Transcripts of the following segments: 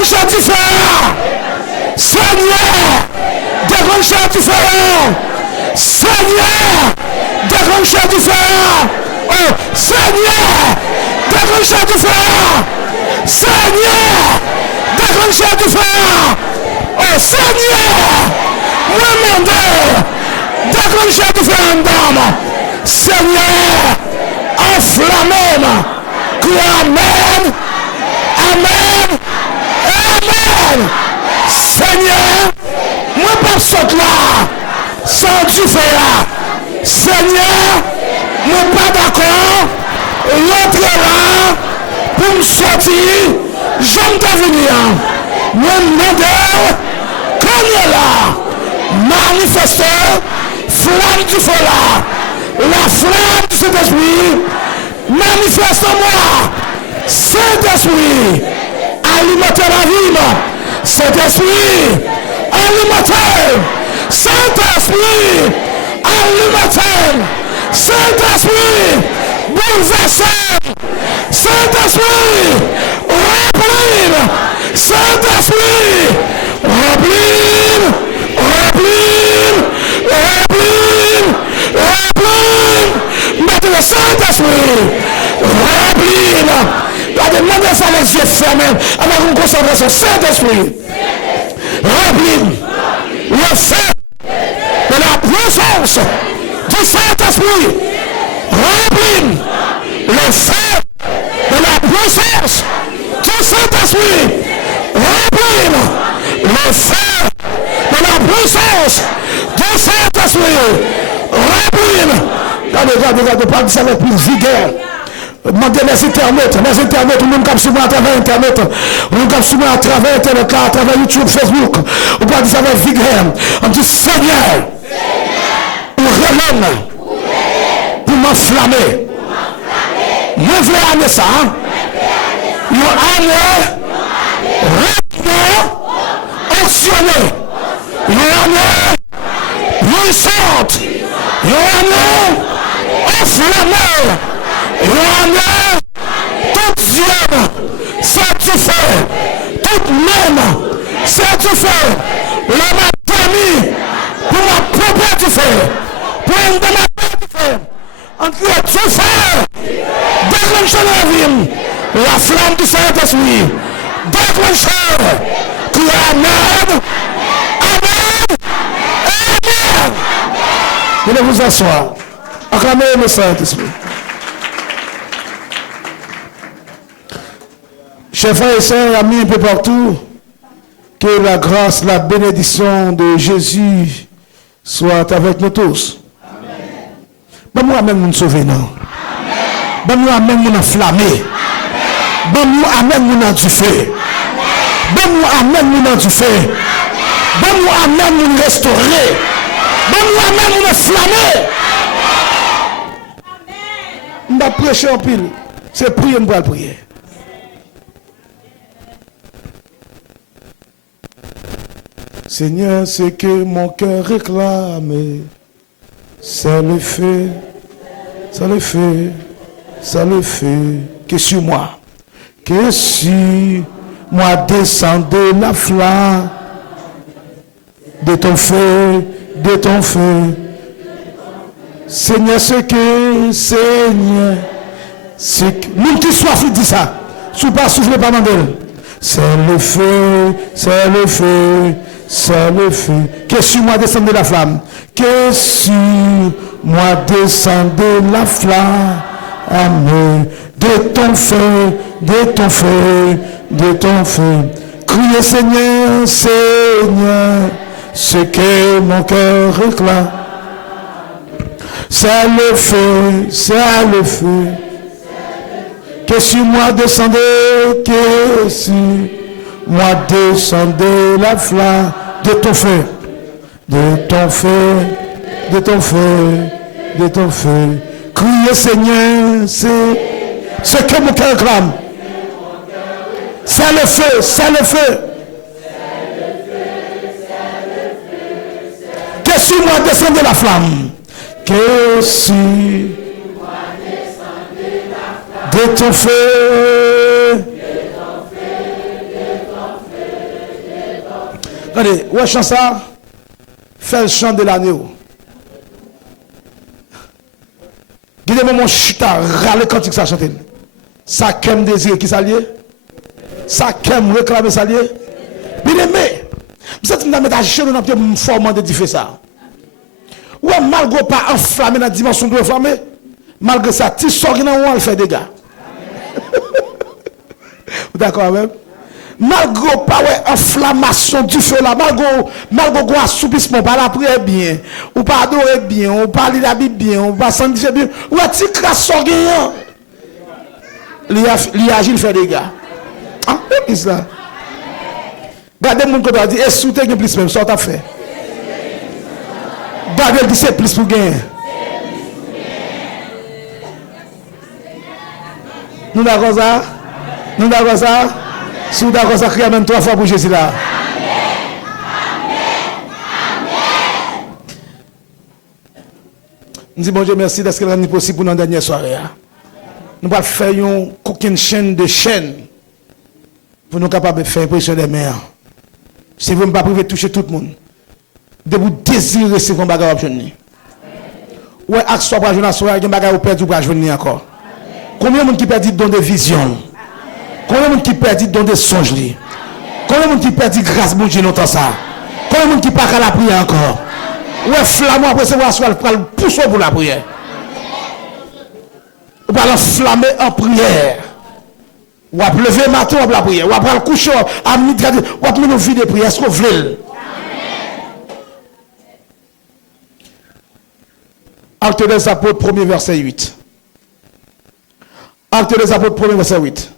Déclencheur du feu. Seigneur, déclencheur du feu. Seigneur, déclencheur du feu. Oh, Seigneur, déclencheur du feu. Seigneur, déclencheur du feu. Oh, Seigneur, moi-même, déclencheur du feu en dame. Seigneur, enflammez-moi. Amen. Amen. Amen. Seigneur, moi pas saute là, sans du feu là. Seigneur, moi pas d'accord, l'autre là, pour me sortir, j'aime te venir. Moi demande, quand il est là, manifeste, flamme du feu là, la flamme de cet esprit, manifeste-moi, Saint-Esprit, alimente la vie, Saint-Esprit, alimente, Saint-Esprit, alimente, Saint-Esprit, bouleversé, Saint-Esprit, remplis, Saint-Esprit, remplis, remplis, remplis, remplis, maintenant le Saint-Esprit, remplis, la demande ça les yeux fermés, avec une concentration, Saint-Esprit, remplis, le feu de la présence du Saint-Esprit, remplis, le feu de la présence du Saint-Esprit, remplis, le feu de la présence du Saint-Esprit, remplis. Regardez, pas de ça avec plus vigueur. Demandez les internautes, tout le monde qui souvent à travers Internet, on qui souvent à travers Internet, à travers YouTube, Facebook, on peut dire avec vigueur. On dit Seigneur, pour relève, pour m'enflammer. Moi, je veux amener ça. Une année, rapidement, actionnée. Une année, puissante. Une année, enflammée. Toute viande, c'est du feu. Toute même, c'est du feu. La m'a permis pour ma propre du feu. Pour une de ma propre du feu. Entre le du feu, déclencheur de la vie, la flamme du Saint-Esprit. Déclencheur, qui Amen. Amen. Amen. Venez vous asseoir. Acclamez le Saint-Esprit. Chers frères et sœurs, amis un peu partout, que la grâce, la bénédiction de Jésus soit avec nous tous. Bon, nous amène nous sauver, non? Bon, nous amène nous enflammer. Bon, nous amène nous dans du feu. Bon, nous amène nous dans du feu. Bon, nous amène nous restaurer. Bon, nous amène nous enflammer. On va prêcher en pile. C'est prier, on va prier. Seigneur, ce que mon cœur réclame, c'est le feu, c'est le feu, c'est le feu. Que sur moi, que sur moi descende la flamme de ton feu, de ton feu. Seigneur, ce que, Seigneur, ce que, nous qui soif, dit ça, sous pas souffler pas mandel. C'est le feu, c'est le feu. C'est le feu. Que sur moi descende la flamme. Que sur moi descende la flamme. De ton feu, de ton feu, de ton feu. Criez Seigneur, Seigneur, ce que mon cœur réclame. C'est le feu, c'est le feu. Que sur moi descende, que sur moi descendez la flamme de ton feu, de ton feu, de ton feu, de ton feu. Criez Seigneur, c'est ce que mon cœur clame. C'est le feu, c'est le feu. Que sur moi descendez la flamme. Que sur de ton feu. Regardez, ouais, chant ça, fais le chant de l'année. Guidez-moi mon chita, râle quand il s'est chanté. Ça qu'aime désir qui s'allie. Ça qu'aime réclamer s'allie. Bien aimé, vous êtes dans la chaîne, on a un formant de faire ça. Ouais, malgré pas enflammé dans la dimension de enflammé, malgré ça, tu sors qui on fait des dégâts. Vous d'accord même? Malgré pas ouais, inflammation du feu là, malgré assoupissement, pas la prière bien, ou pas adorer bien, ou pas lire la Bible bien, ou pas sanctifier bien, ou pas tu crasse sort gagnant. Il agit, il fait des dégâts. Ah, qu'est-ce que c'est ça? Gardez mon côté, dit, est-ce que tu as plus même, ça t'a fait? Gardez le c'est plus pour gagner. Nous d'accord ça? Nous d'accord ça? Si vous d'accord ça, criez même 3 fois pour Jésus là. Nous disons bon Dieu merci d'être ce qu'il est possible pour notre dernière soirée. Nous allons faire une chaîne de chaînes pour nous capables de faire impression des mères. Si vous ne pas priver de toucher tout le monde, de vous désirer ce qu'on va faire. Ouais, axe soit pour la soirée, il y a des choses perdues pour la encore. Combien de monde qui perdit dans des visions? Combien de monde qui perdit dans des songes? Combien de monde qui perdit grâce à Dieu longtemps ça? Combien de monde qui part à la prière encore? Ouais, flamme après c'est voir soit le pousser pour la prière. On va l'enflammer en prière. On va lever le matin pour la prière. On va le coucher à midi. On va mettre nos vies de prière. Est-ce qu'on veut? Actes des Apôtres, 1er verset 8. Actes des Apôtres, 1er verset 8.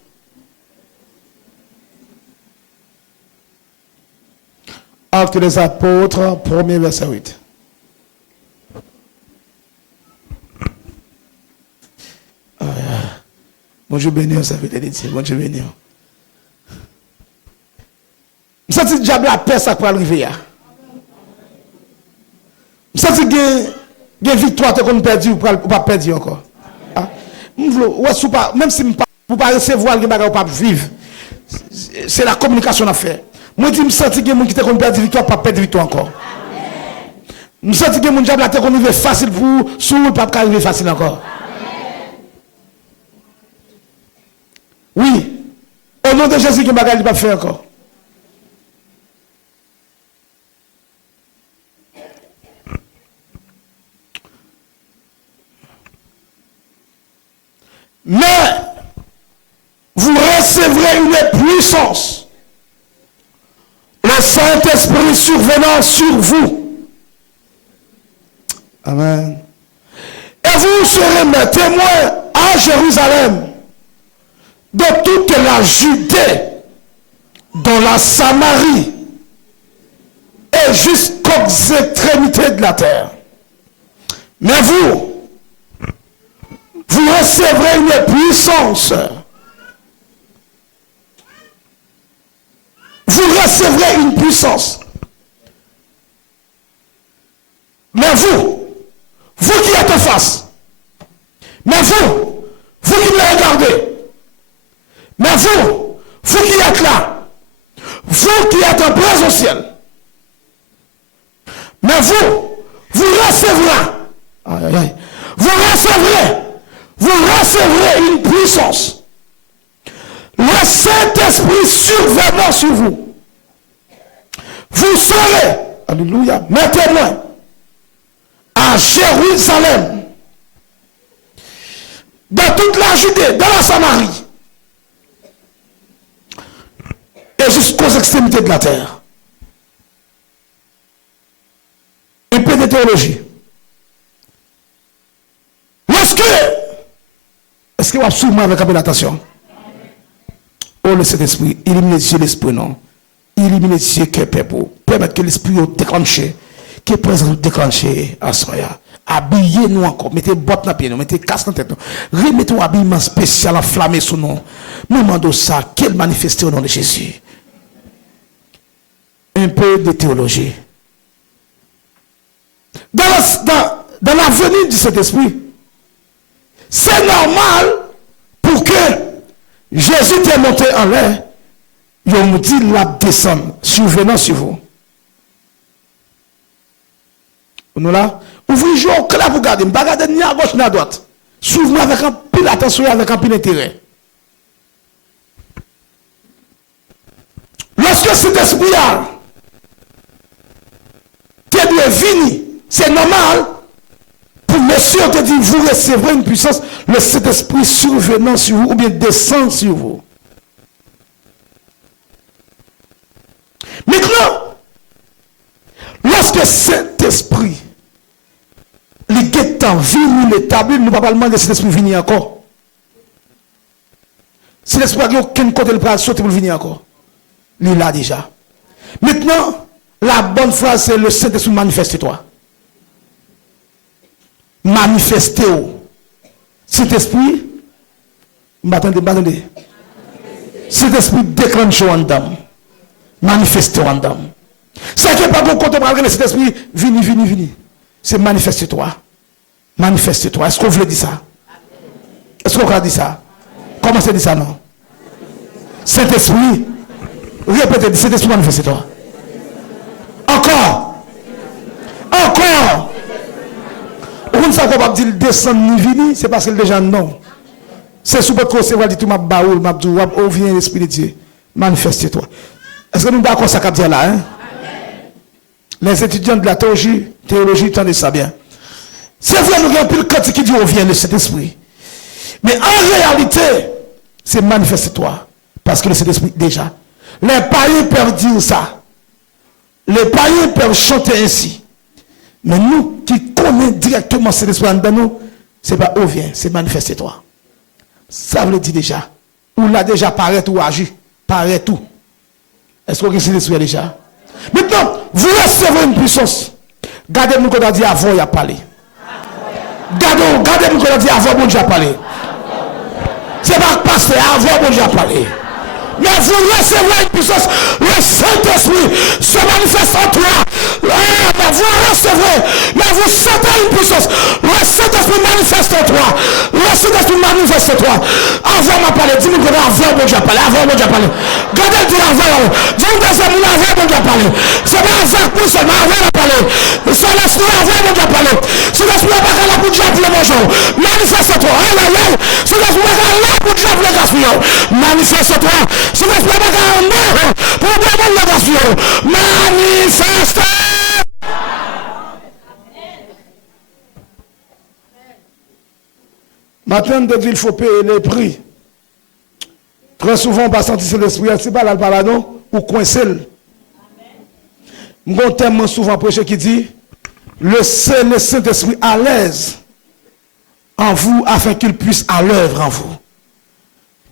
Actes des Apôtres, 1er verset 8. Bonjour béni, ça fait des dire. Bonjour béni. Je sens que le diable a peur ça pour arriver. Je sens que il y a une victoire qu'on perdu ou pas perdu encore. Même si vous ne pas recevoir le bagage ou pas vivre, c'est la communication à faire. Moi, je me sens que les gens qui ont perdu victoire pas perdre victoire encore. Je me sens que les gens qui ont arrivé facile pour sous pas arriver facile encore. Oui, au nom de Jésus, qui ne va pas faire encore. Mais vous recevrez une puissance, le Saint-Esprit survenant sur vous. Amen. Et vous serez mes témoins à Jérusalem, de toute la Judée, dans la Samarie et jusqu'aux extrémités de la terre. Mais vous recevrez une puissance. Vous recevrez une puissance. Mais vous qui êtes en face, mais vous qui me regardez, mais vous qui êtes là, vous qui êtes en présentiel, mais vous recevrez, vous recevrez une puissance. Le Saint-Esprit survenant sur vous. Vous serez, alléluia, mes témoins à Jérusalem, dans toute la Judée, dans la Samarie, et jusqu'aux extrémités de la terre. Un peu de théologie. Est-ce que vous avez souvent avec un peu d'attention? Oh, le Saint-Esprit, illumine les yeux, l'esprit, non. Illumine les yeux, que pour permettre que l'esprit déclenché, que présence déclenché à soya. Habillez-nous encore, mettez bottes dans les pieds, mettez casse dans la tête. Remettez un habillement spécial enflammé sous nous. Nous demandons ça, qu'elle manifeste au nom de Jésus. Un peu de théologie. Dans la venue du Saint-Esprit, c'est normal pour que Jésus t'ait monté en l'air, il me dit la descendre, survenant sur vous. Nous là, ouvrez les yeux clair pour garder. Ne pas regarder ni à gauche ni à droite. Suivez-moi avec un pile attention et avec un pile intérêt. Lorsque cet esprit a te vini, c'est normal pour monsieur te dire vous recevrez une puissance, le Saint-Esprit survenant sur vous ou bien descend sur vous. Maintenant, lorsque cet esprit, les guettants vini l'établir, nous ne pouvons pas demander cet esprit venir encore. Si l'esprit n'a aucun côté le bras sauter pour venir encore. Il est là déjà. Maintenant, la bonne phrase c'est le Saint-Esprit manifeste-toi. Manifestez-vous. Cet-esprit, m'attendez. Cet-esprit déclenche en dame. Manifeste-toi en dame. C'est que pas bon côté pour regarder cet esprit, vini. C'est manifeste-toi. Manifeste-toi. Est-ce qu'on veut dire ça? Est-ce qu'on a dit ça? Comment c'est dit ça, non? Saint-Esprit, répétez, Saint-Esprit, manifeste-toi. Encore. Vous ne savez pas dire descendre ni venir, c'est parce que déjà non. C'est sous votre conseil, vous dites tout, ma baoul, ma dou, ou vient l'Esprit de Dieu. Manifeste-toi. Est-ce que nous sommes d'accord ça qu'a dit là, hein? Les étudiants de la théologie, entendez ça bien. C'est vrai, nous avons plus de qui dit on vient de cet esprit. Mais en réalité, c'est manifeste-toi. Parce que le Saint-Esprit, déjà, les païens peuvent dire ça. Les païens peuvent chanter ainsi. Mais nous, qui connaissons directement cet esprit dans nous, c'est pas où vient, c'est manifeste-toi. Ça veut dire déjà. Ou là déjà paraît ou agit. Paraît tout. Est-ce que vous avez l'esprit déjà? Maintenant, vous recevez une puissance. Gardez-moi qu'on a dit avant, il a parlé. Gardez-moi qu'on a dit avant, bon Dieu a parlé. C'est pas passé avant, bon Dieu a parlé. Mais vous recevrez une puissance. Le Saint-Esprit se manifeste en toi. Mais vous recevrez. Mais vous sentez une puissance. Le Saint-Esprit manifeste en toi. Le Saint-Esprit manifeste en toi. Avant m'a parlé. Dis-moi que avant bon Dieu a parlé. Avant bon Dieu a parlé. Gardez le avant. Dis-moi que c'est mon avant bon Dieu a parlé. C'est pas Isaac pour seulement avant a parlé. C'est l'esprit avant bon Dieu a parlé. C'est l'esprit pas là pour Dieu pour le bonjour. Manifeste toi. C'est l'esprit pas là pour Dieu pour le gaspillage. Manifeste toi. C'est l'esprit pas là pour le gaspillage. Manifeste. Maintenant, il faut payer les prix. Très souvent, on va sentir cet esprit, c'est pas là le paladon, ou coincé. Mon thème souvent prêché qui dit, le Saint-Esprit à l'aise en vous afin qu'il puisse à l'œuvre en vous.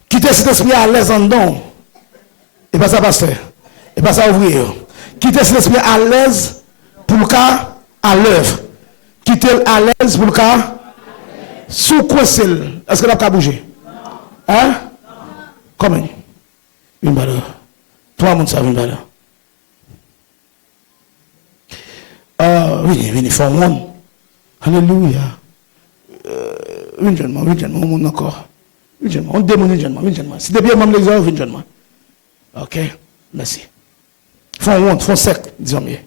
Quittez cet esprit à l'aise en don. Et pas ça, pasteur. Et pas ça, ouvrier. Quittez cet esprit à l'aise pour le cas à l'œuvre. Quittez à l'aise pour le cas sous coincé. Est-ce que là, pas bouger? Hein? Comment? Une balle. Toi, mon savon, une balle. Oui, faut one. Alléluia. Une jeune, on encore. Une jeune, on démon une jeune. Si depuis même les heures, une jeune. Ok, merci. Font sec, disons mieux.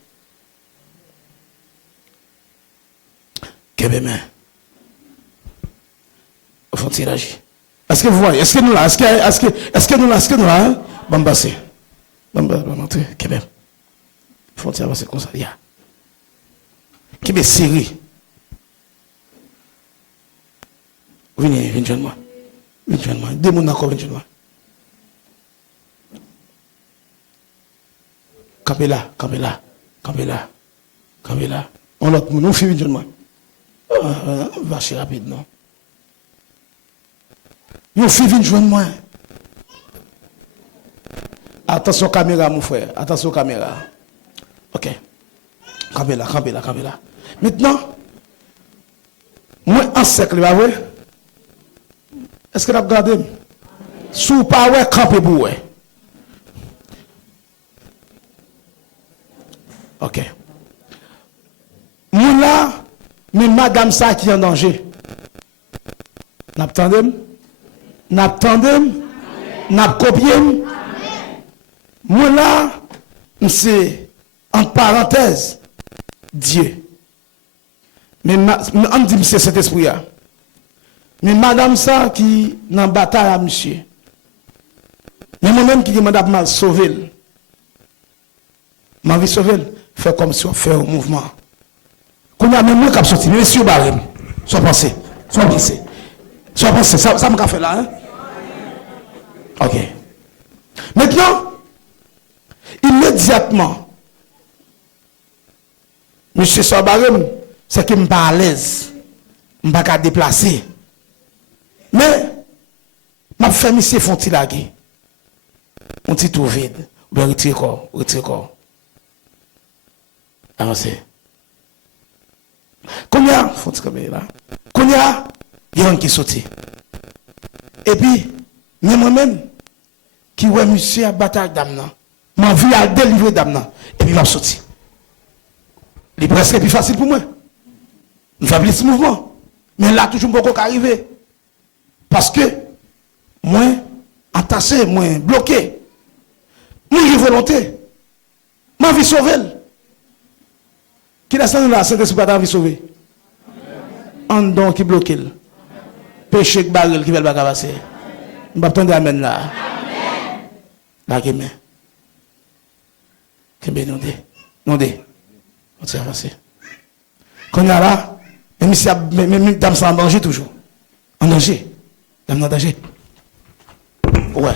Québécois. Au fond tirage. Est-ce que vous voyez? Est-ce que nous là? Est-ce que nous là? Bon, bassé. Bon, montrer. Québécois. Font tirage, c'est comme ça. Ya. Québécois, Syrie. Venez, jeune moi. Deux mondes encore, jeune moi. Campé là. On l'autre, nous fait jeune moi. Va chez rapide, non? Vous fait jeune moi. Attention caméra, mon frère. Attention caméra. Ok. Campé là. Maintenant, moi en cercle, va voir. Est-ce que vous regardez? Sous pas ouais, campé pour ouais. Ok. Moi là, mais madame ça qui est en danger. N'attendez? N'a copié? Moi là, c'est entre parenthèses, Dieu. Mais on dit que c'est cet esprit-là. Mais madame ça qui dans bataille à monsieur. Mais moi-même qui demande à mal sauver. Ma vie sauver, fait comme si on fait un mouvement. Quand il y a même moi qui a sorti, mais monsieur Barem, soit pensé, soit pensé. Soit pensé, ça m'a fait là, hein? Ok. Maintenant, immédiatement, monsieur Sobarem, c'est qu'il me pas à l'aise. Je ne peux pas déplacer. Mais, ma famille s'est font-ils laguer. On dit tout vide. Ou bien retire corps, avancez. Combien, faut-il comme là? Combien, il y a un qui sorti. Et puis, moi-même, qui ouais monsieur à bataille d'amna, m'a vu à délivrer d'amna, et puis m'a sorti. Il est presque plus facile pour moi. Je fais ce mouvement. Mais là, toujours beaucoup arriver. Parce que, moi, entassé, moi, bloqué. Moi, j'ai volonté. Ma vie sauvée. Qui est là, c'est que pas vie sauvée. En don qui bloque. Péché qui barre qui va le passer. Je vais attendre amen là. Là, qui met. Qui met, non, on s'est avancé. Quand on est là, même si dame en danger toujours. En danger. Dame en danger. Ouais.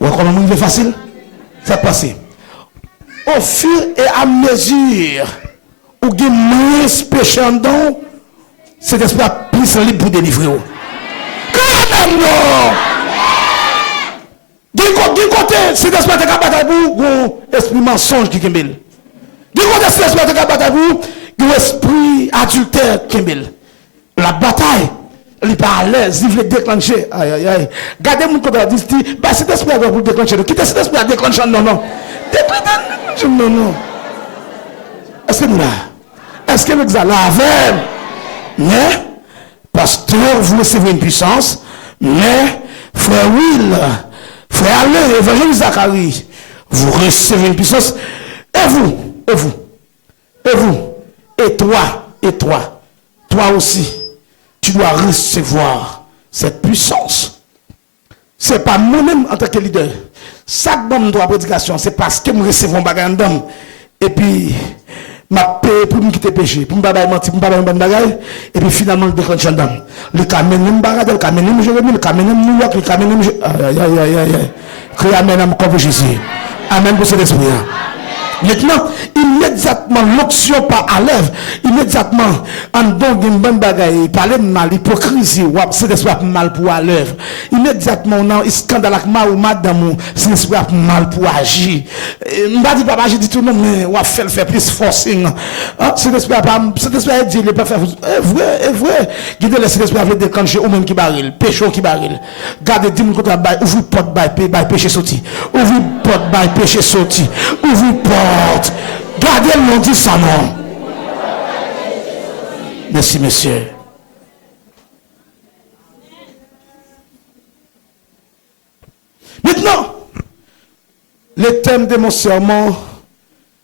Ouais, comment il est facile? Ça passe. Au fur et à mesure où il y a moins péché en don, cet esprit a plus libre pour délivrer. Quand même, non! D'un côté, cet esprit est capable de vous, esprit mensonge qui kembel. D'un côté, cet esprit est capable de vous, l'esprit adultère kembel. La bataille, il n'est pas à l'aise, il veut déclencher. Aïe, aïe, aïe. Gardez mon côté, dit, bah, cet esprit a pour déclencher. Quittez cet esprit à déclencher, non, non. Déclencher, non, non. Est-ce que nous là? Est-ce que nous allons avec? Mais, pasteur, vous recevez une puissance, mais, frère Will, frère Alain, évangéliste Zacharie, vous recevez une puissance, et toi aussi, tu dois recevoir cette puissance. Ce n'est pas moi-même en tant que leader. Chaque bonne droit prédication, c'est parce que nous recevons bagage d'homme. Et puis, ma paix pour me quitter péché, pour me pas mentir, pour me pas bonne bagaille, et puis finalement, le déclenche d'homme. Le caménem bagage, le caménem Jérémie, le caménem New York, le caménem. Aïe. Crie Amen à mon corps Jésus. Amen pour cet esprit. Maintenant, immédiatement, l'option par à l'œuvre, immédiatement, en don d'une bonne bagaille, il parlait de mal, hypocrisie, c'est l'esprit mal pour à l'œuvre. Immédiatement, on a un scandale avec ma ou madame, c'est l'esprit mal pour agir. Je ne pas dire papa, j'ai dit tout le monde, mais on va faire plus forcing. C'est l'esprit a dit, il ne peut pas faire. Est vrai. Guidez le l'esprit à déclencher ou même qui baril, péché qui baril. Gardez 10 minutes, ouvrez porte, péché sorti. Ouvrez porte, péché sorti. Ouvrez porte. Gardez le nom, dit ça non. Merci, monsieur. Maintenant, le thème de mon sermon,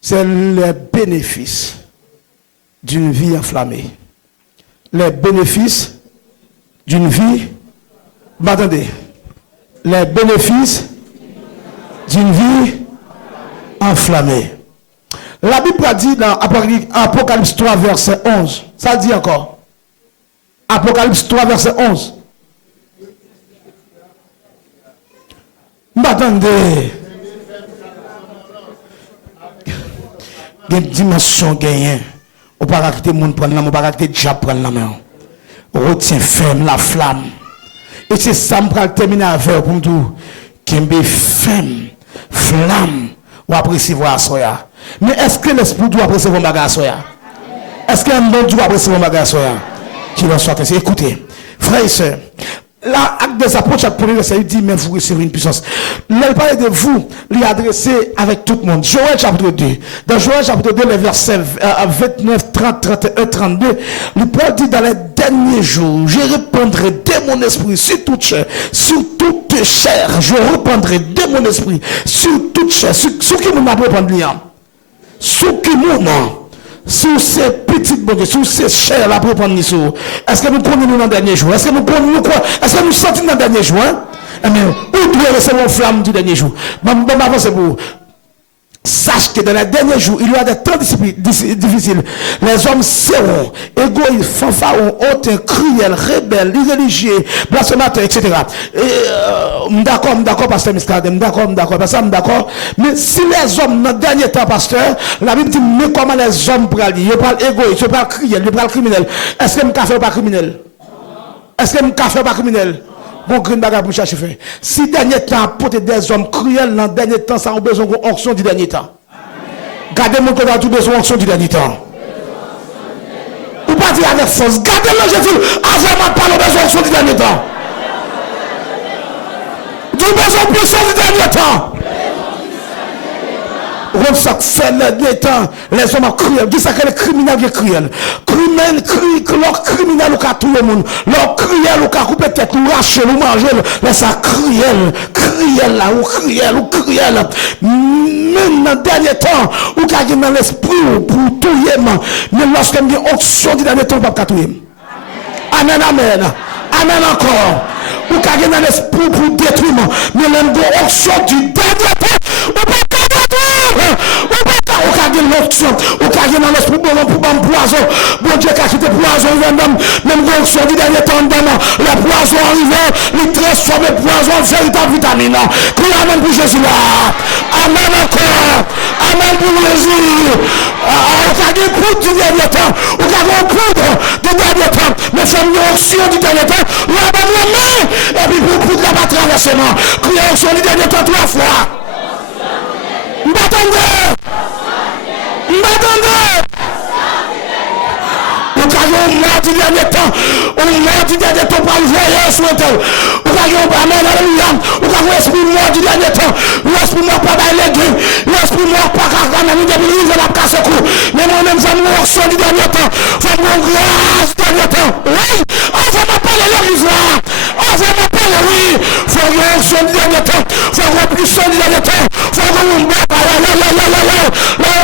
c'est les bénéfices d'une vie enflammée. Les bénéfices d'une vie. Attendez. Les bénéfices d'une vie enflammée. La Bible a dit dans Apocalypse 3, verset 11. Ça dit encore. Apocalypse 3, verset 11. Attendez. Il y a une dimension gagnée. On ne peut pas quitter le monde prendre la main, on ne peut pas quitter le diable prendre la main. Retiens ferme la flamme. Et c'est ça que je vais terminer avec pour nous. Qu'il ferme, flamme. Ou apprécier à soya. Mais est-ce que l'esprit doit apprécier mon bagage à soya? Est-ce qu'un don doit apprécier mon bagage à soya? Qu'il en soit ainsi. Écoutez, frères et sœurs, là, acte des apôtres, il dit, mais vous recevez une puissance. Là, il parle de vous, lui adresser avec tout le monde. Joël chapitre 2. Dans Joël chapitre 2, les versets 29, 30, 31, 32, le Paul dit dans les derniers jours, je répandrai de mon esprit sur toute chair, je répandrai de mon esprit sur toute chair, sur qui m'en a répandre, sur qui m'en Sous ces petites bonnes, sous ces chairs là pour prendre sous. Est-ce que nous connaissons dans le dernier jour? Est-ce que nous connaissons quoi? Est-ce que nous sentons dans le dernier jour? Eh bien, où doit recevoir flamme du dernier jour? Bon, c'est pour. Sache que dans les derniers jours, il y a des temps difficiles. Les hommes seront égoïstes, fanfarons, hautains, cruels, rebelles, irréligieux, blasphémateurs, etc. D'accord, pasteur Miscadem, d'accord, mais si les hommes, dans le dernier temps, pasteur, la Bible dit, mais comment les hommes parlent? Ils parlent égoïstes, ils parlent cruels, ils parlent criminels. Est-ce que je ne fais pas criminel? Est-ce que je ne fais pas criminel? Bon, green bagage pour chercher faire. Si dernier temps, porter des hommes cruels, dans le dernier temps, ça a besoin d'une onction du dernier temps. Gardez-moi qu'on a tout besoin d'onction du dernier temps. Ou pas dire avec force. Gardez-moi, je dis, avant de parler besoin d'onction du dernier temps. Du besoin de puissance du dernier temps. On ça fait le temps, les hommes cruels. Dis ça que les criminels sont cruels. Leur criminel ou tout le monde. Leur cruel ou couper tête ou racher ou manger. Mais ça cruel là, ou cruel. Même dans le dernier temps, ou qui dans l'esprit pour tout le monde. Mais lorsqu'il y a une option du dernier temps, pas tout le monde. Amen. Amen encore. Ou qui dans l'esprit pour détruire. Mais l'homme de option du dernier temps, ou pas l'option, ou quand il y a l'esprit pour poison, bon Dieu, quand il était poison, même quand on dit dernier temps, le poison arrive, il transforme le poison en véritable vitamine. Criez Amen pour Jésus là. Amen encore. Amen pour Jésus. Quand il y a poudre du dernier temps, ou quand il y a poudre du dernier temps, mais c'est une option du dernier temps, la main, et puis pour poudre la traverser. Criez option du dernier temps 3 fois. M'attendez. Ou quand on mort du dernier temps, par le voyage sur le temps. Ou quand on amen, alléluia. Ou quand l'esprit mort du dernier temps, l'esprit mort pas dans l'église, l'esprit mort pas quand on a mis la casse coup. Mais moi-même, ça me mort du dernier temps, ça me grâce du dernier temps. Oui, ça m'appelle l'église là. Ça m'appelle, oui. Faut une option du dernier temps, faut une puissance du dernier temps, faut une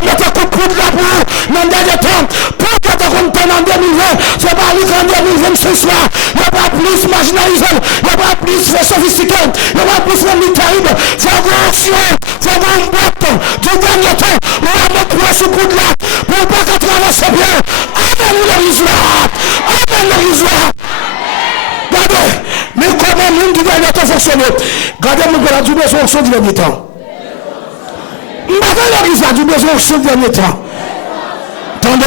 mettre un coup de poudre là pour dans le dernier temps. Pour que tu comptes en 2020, c'est pas lui qu'en 2026 là. Il n'y a pas plus marginalisé, il n'y a pas plus sophistiqué, il n'y a pas plus terrible. Faut une option, faut une boîte du dernier temps. On va mettre pour ce coup de là, pour pas qu'on traverse bien. Amen l'église là. Amen l'église là. Regardez, mais comment le monde du dernier temps fonctionne? Regardez-moi pour la durée de du dernier temps. Maintenant, l'église a du besoin au dernier temps. Attendez.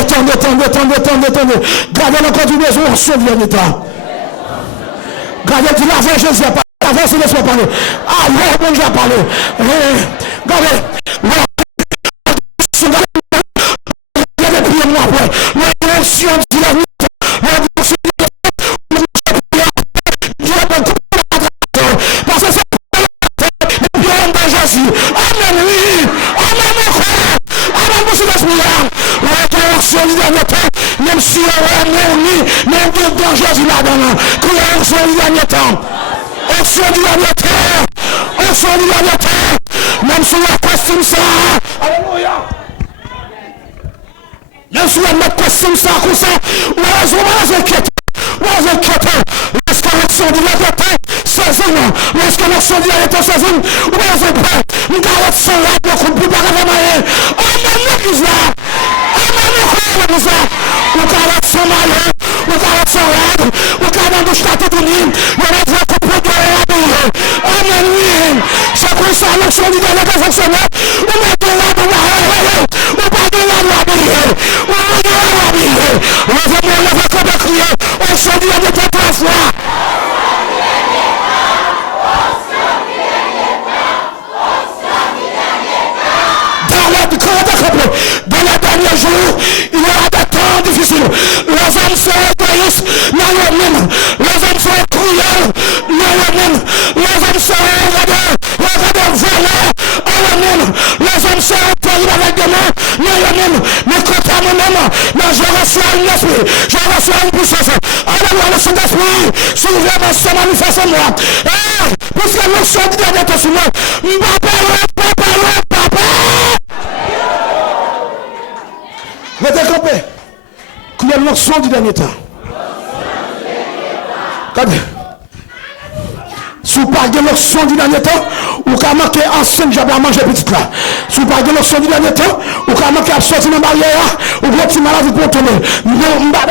Gardez encore du besoin au dernier temps. Gardez du l'avant, je ne sais pas. Avant, c'est laisse-moi parler. Ah, ouais, bon, je vais parler. Gardez. Regardez, priez-moi après. L'onction du dernier temps. L'onction du dernier temps. Parce que c'est bien de Jésus. Amen, oui. Du dernier temps, même si on est mort, même dans Jésus là-dedans, création du dernier temps, option du dernier temps, option du dernier temps, même si on costume ça, alléluia, même si on met costume ça, comme ça, on va inquiéter, lorsque l'action du dernier temps, lorsque l'action du dernier temps, on va être prêt, nous allons être sans la, nous ne pouvons pas avoir moyen, amen l'église là. Ou cara de Somália, o cara de Salado, o cara do Estado do Ninho, o cara de Acopagado, amém. Já conhece a noção de Deus que funcionou, o meu lado lá, o pai do lado lá, o lado lá, leva a cobra criou, o som de Deus para trás lá. Dans les derniers jours, il y aura des temps difficiles. Les hommes sont égoïstes, non eux-mêmes. Les hommes sont cruels, non eux-mêmes. Les hommes sont voleurs, eux-mêmes. Les hommes sont terribles avec des mains, non eux-mêmes. Mais quant à moi-même, je reçois un esprit, je reçois une puissance. Alléluia, le Saint-Esprit, souverain, se manifeste en moi. Puisque nous sommes du dernier temps sur moi, papa. Mettez campé. l'onction du dernier temps. Regardez. Si vous parlez de l'onction du dernier temps, ou qu'à manquer ancien diable à manger petit là. Si vous parlez de l'onction du dernier temps, ou qu'à manquer à sortir dans la barrière, ou que petit maladie pour tomber. Nous ne pas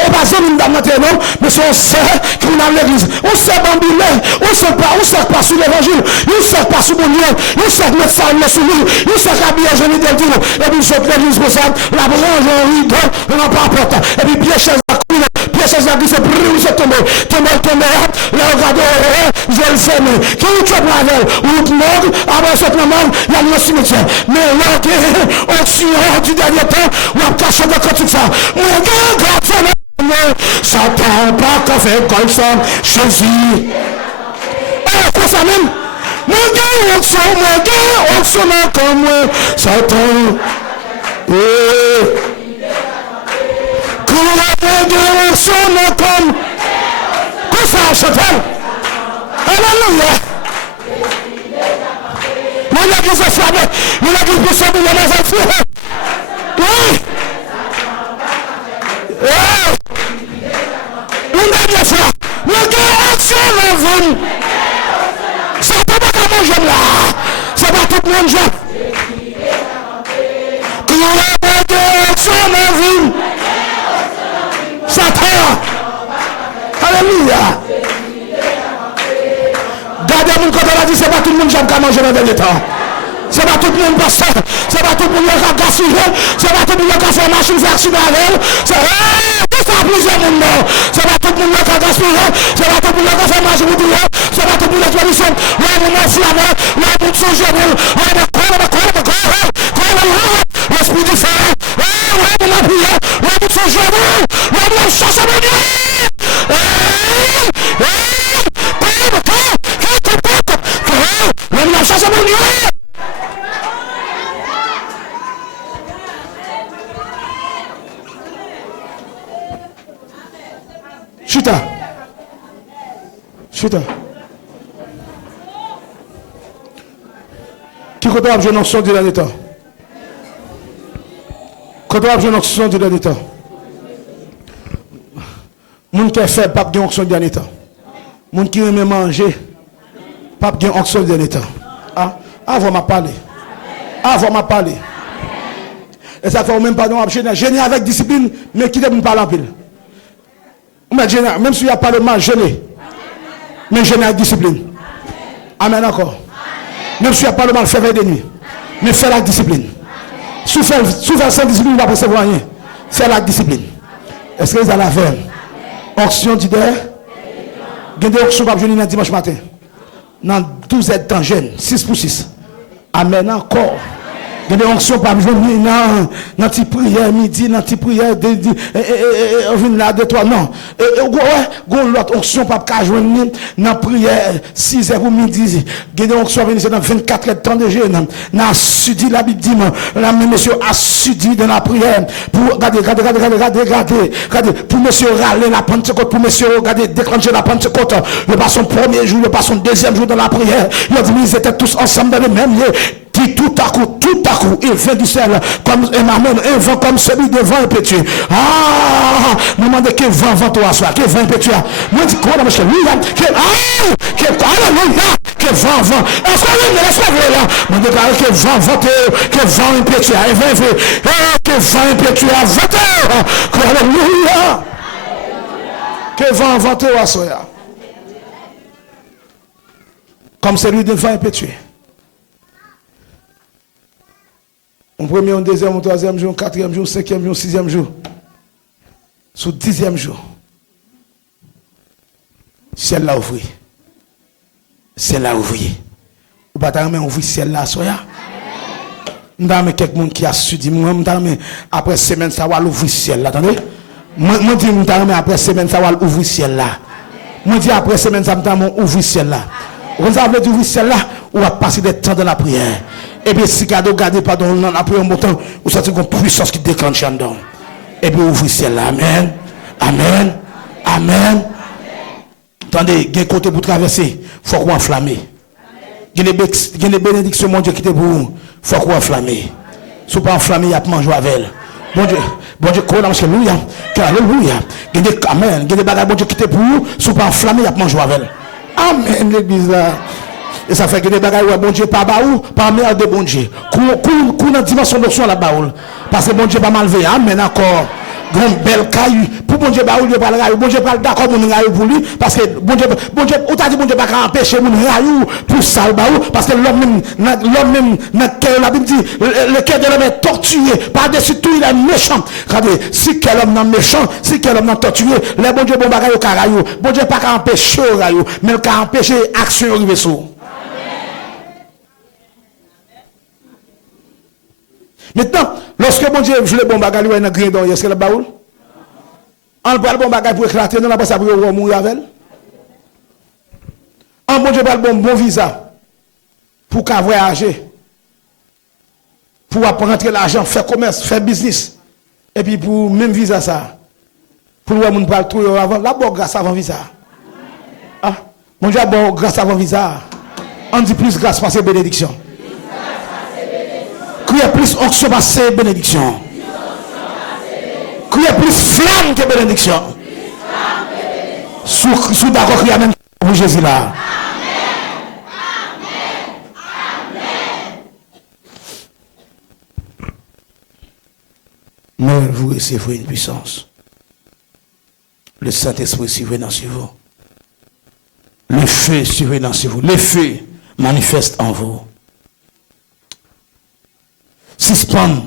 non, mais c'est on sait qu'on a l'église. On sait bambilé, on sait pas sur l'évangile, on sait pas sur mon Dieu, on sait mettre ça sur lui, on sait qu'habiller jeune del tout. Et puis je l'église pour ça, la branche en rideau, on n'a pas porte. Et puis bien chaise à couille, bien chaise à glisse, brûle, c'est tombé, là regardez, je le fais. Qui est tu as avec ou mort après ce moment il y a le cimetière mais là aussi du dernier temps on a caché de quand tu fais Satan pas qu'à faire comme ça Jésus quoi ça même mon gars on sonne comme Satan on sonne comme quoi ça Satan. Alléluia. Mon église est frappée. Mon église peut sauver les enfants. Oui. Mon église là. Mon gars, c'est la vie. C'est pas comme manger là. C'est pas tout le monde. Qui est sur la vie. Satan. Alléluia. Gardez mon côté là dit c'est pas tout le monde qui a mangé dans le dernier temps. C'est pas tout le monde pasteur, c'est pas tout le monde qui a gaspillé, c'est pas tout le monde qui a fait machine faire sur elle. C'est ça plusieurs monde. C'est pas tout le monde qui a gaspillé, c'est pas tout le monde qui a fait machine pour dire, c'est pas tout le monde qui a dit là on a flammé, là on songe on a l'esprit du feu. On a prié, là on songe là on chasse mon Dieu. Chuta. Qui côté a besoin d'onction du dernier temps? Côté a besoin d'onction du dernier temps? Moun qui fait pas de onction du dernier temps. Moun qui aime manger pas de onction du dernier temps. Ah, avant m'a parlé. Avant m'a parlé. Et ça fait même pas de gêner avec discipline, mais qui ne parle en pile. Même s'il n'y a pas de mal, gêner. Mais gêner avec discipline. Amen encore. Même s'il n'y a pas de mal, faire veille de nuit. Mais faire la discipline. Souffrir sans discipline, on ne va pas recevoir rien. Faire la discipline. Est-ce que vous allez faire? Onction d'idée. Gardez onction pour venir dimanche matin. Dans 12 heures de temps jeune. 6 pour 6. Amen encore. Il y a des onctions par exemple dans la prière midi, dans la prière de toi. Non. L'autre onction par joindre dans la prière 6 heures ou midi. Il y a des onctions venir dans 24 heures de temps de jeûne. Dans assudi la Bible dit, la monsieur assudi dans la prière. Pour regarder, pour monsieur râler la Pentecôte, pour monsieur regarder déclencher la Pentecôte. Le pas son premier jour, le pas son deuxième jour dans la prière. Il a dit, ils étaient tous ensemble dans le même lieu. Qui tout à coup, il fait du sel comme un vent comme celui de vent impétueux. Ah, nous demandons que vent toi soir, que vent impétueux. Moi dis quoi, monsieur, oui, que vent. Est-ce qu'on laisse pas voir là? Moi déclare que vent impétueux, que vent impétueux, alléluia. Que vent toi soir. Comme celui de vent impétueux. Un premier, un deuxième, un troisième jour, un quatrième jour, un cinquième jour, un sixième jour. Sous 10e jour. Ciel là ouvri. Ciel là ouvri. Ou pas t'as ouvri ciel là soya. M'dame quelqu'un qui a su dire moi m'dame après semaine ça va ouvrir ciel là, attendez. Moi dis m'dame après semaine ça va ouvrir ciel là. Moi dis après semaine ça m'dame ouvrir ciel là. Vous avez ouvrir ciel là, ou va passer des temps dans la prière. Et puis si gardez pardon dans la prière montant, vous sentez une puissance qui déclenche en dedans. Et puis ouvrir ciel là. Amen. Amen. Amen. Attendez, il y a un côté pour traverser, il faut qu'on enflammer. Il y a des bénédictions, mon Dieu, qui étaient pour vous, il faut qu'on enflammer. Si vous ne pas enflammer, il y a pas manger avec elle. Bon Dieu, alléluia, alléluia. Amen. Il y a des bagages, bon Dieu, qui te pour vous, sous pas enflammé, il y a manger avec. Amen, l'église là. Et ça fait que des bagages, bon Dieu, pas baou, pas merde de bon Dieu. Qu'on a dimension d'option la baoule. Parce que bon Dieu, pas malveillant. Amen, encore. Grande belle caillou. Pour bon Dieu, baoule, pas le raillou. Bon Dieu, pas d'accord, mon raillou pour lui. Parce que bon Dieu, on t'a dit, bon Dieu, pas empêcher mon raillou pour ça, le baoule. Parce que l'homme même, la Bible dit, le cœur de l'homme est torturé. Par-dessus tout, il est méchant. Regardez, si quel homme est méchant, si quel homme est torturé, les bon Dieu, bon bagaille au carayou. Bon Dieu, pas qu'à empêcher au raillou, mais qu'à empêcher action au vaisseau. Maintenant, lorsque bon Dieu joue le bon bagage, il y a un grain d'or, est-ce que le baoul? On prend le bon bagage pour éclater, non, on pas ça pour mourir avec. On bon Dieu prend le bon visa pour qu'à voyager, pour rentrer l'argent, faire commerce, faire business. Et puis pour même visa ça, pour le monde parle tout avant, là bon grâce avant visa. Ah, mon Dieu bon grâce avant visa. On dit plus grâce parce que bénédiction. Criez plus onction passée bénédiction. Criez plus flamme que bénédiction. Sous d'accord criez même pour Jésus là. Mais vous recevrez une puissance. Le Saint-Esprit survenant sur vous. Le feu survenant sur vous. Le feu manifeste en vous. Suspend,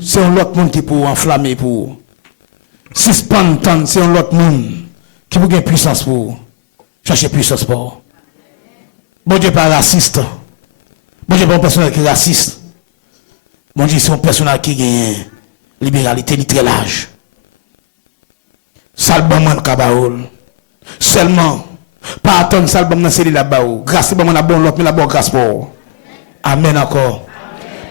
c'est un autre monde qui peut enflammer pour. Suspend, c'est un autre monde qui peut gagner puissance pour. Chercher puissance pour. Bon Dieu pas raciste. Bon Dieu pas un personnage qui est raciste. Bon Dieu c'est un personnage qui gagne libéralité, ni très large. Salbam man kabaoul. Seulement, pas attendre salbam nan c'est là-bas. Grâce bon la bon l'autre mais la bonne grâce pour. Amen encore.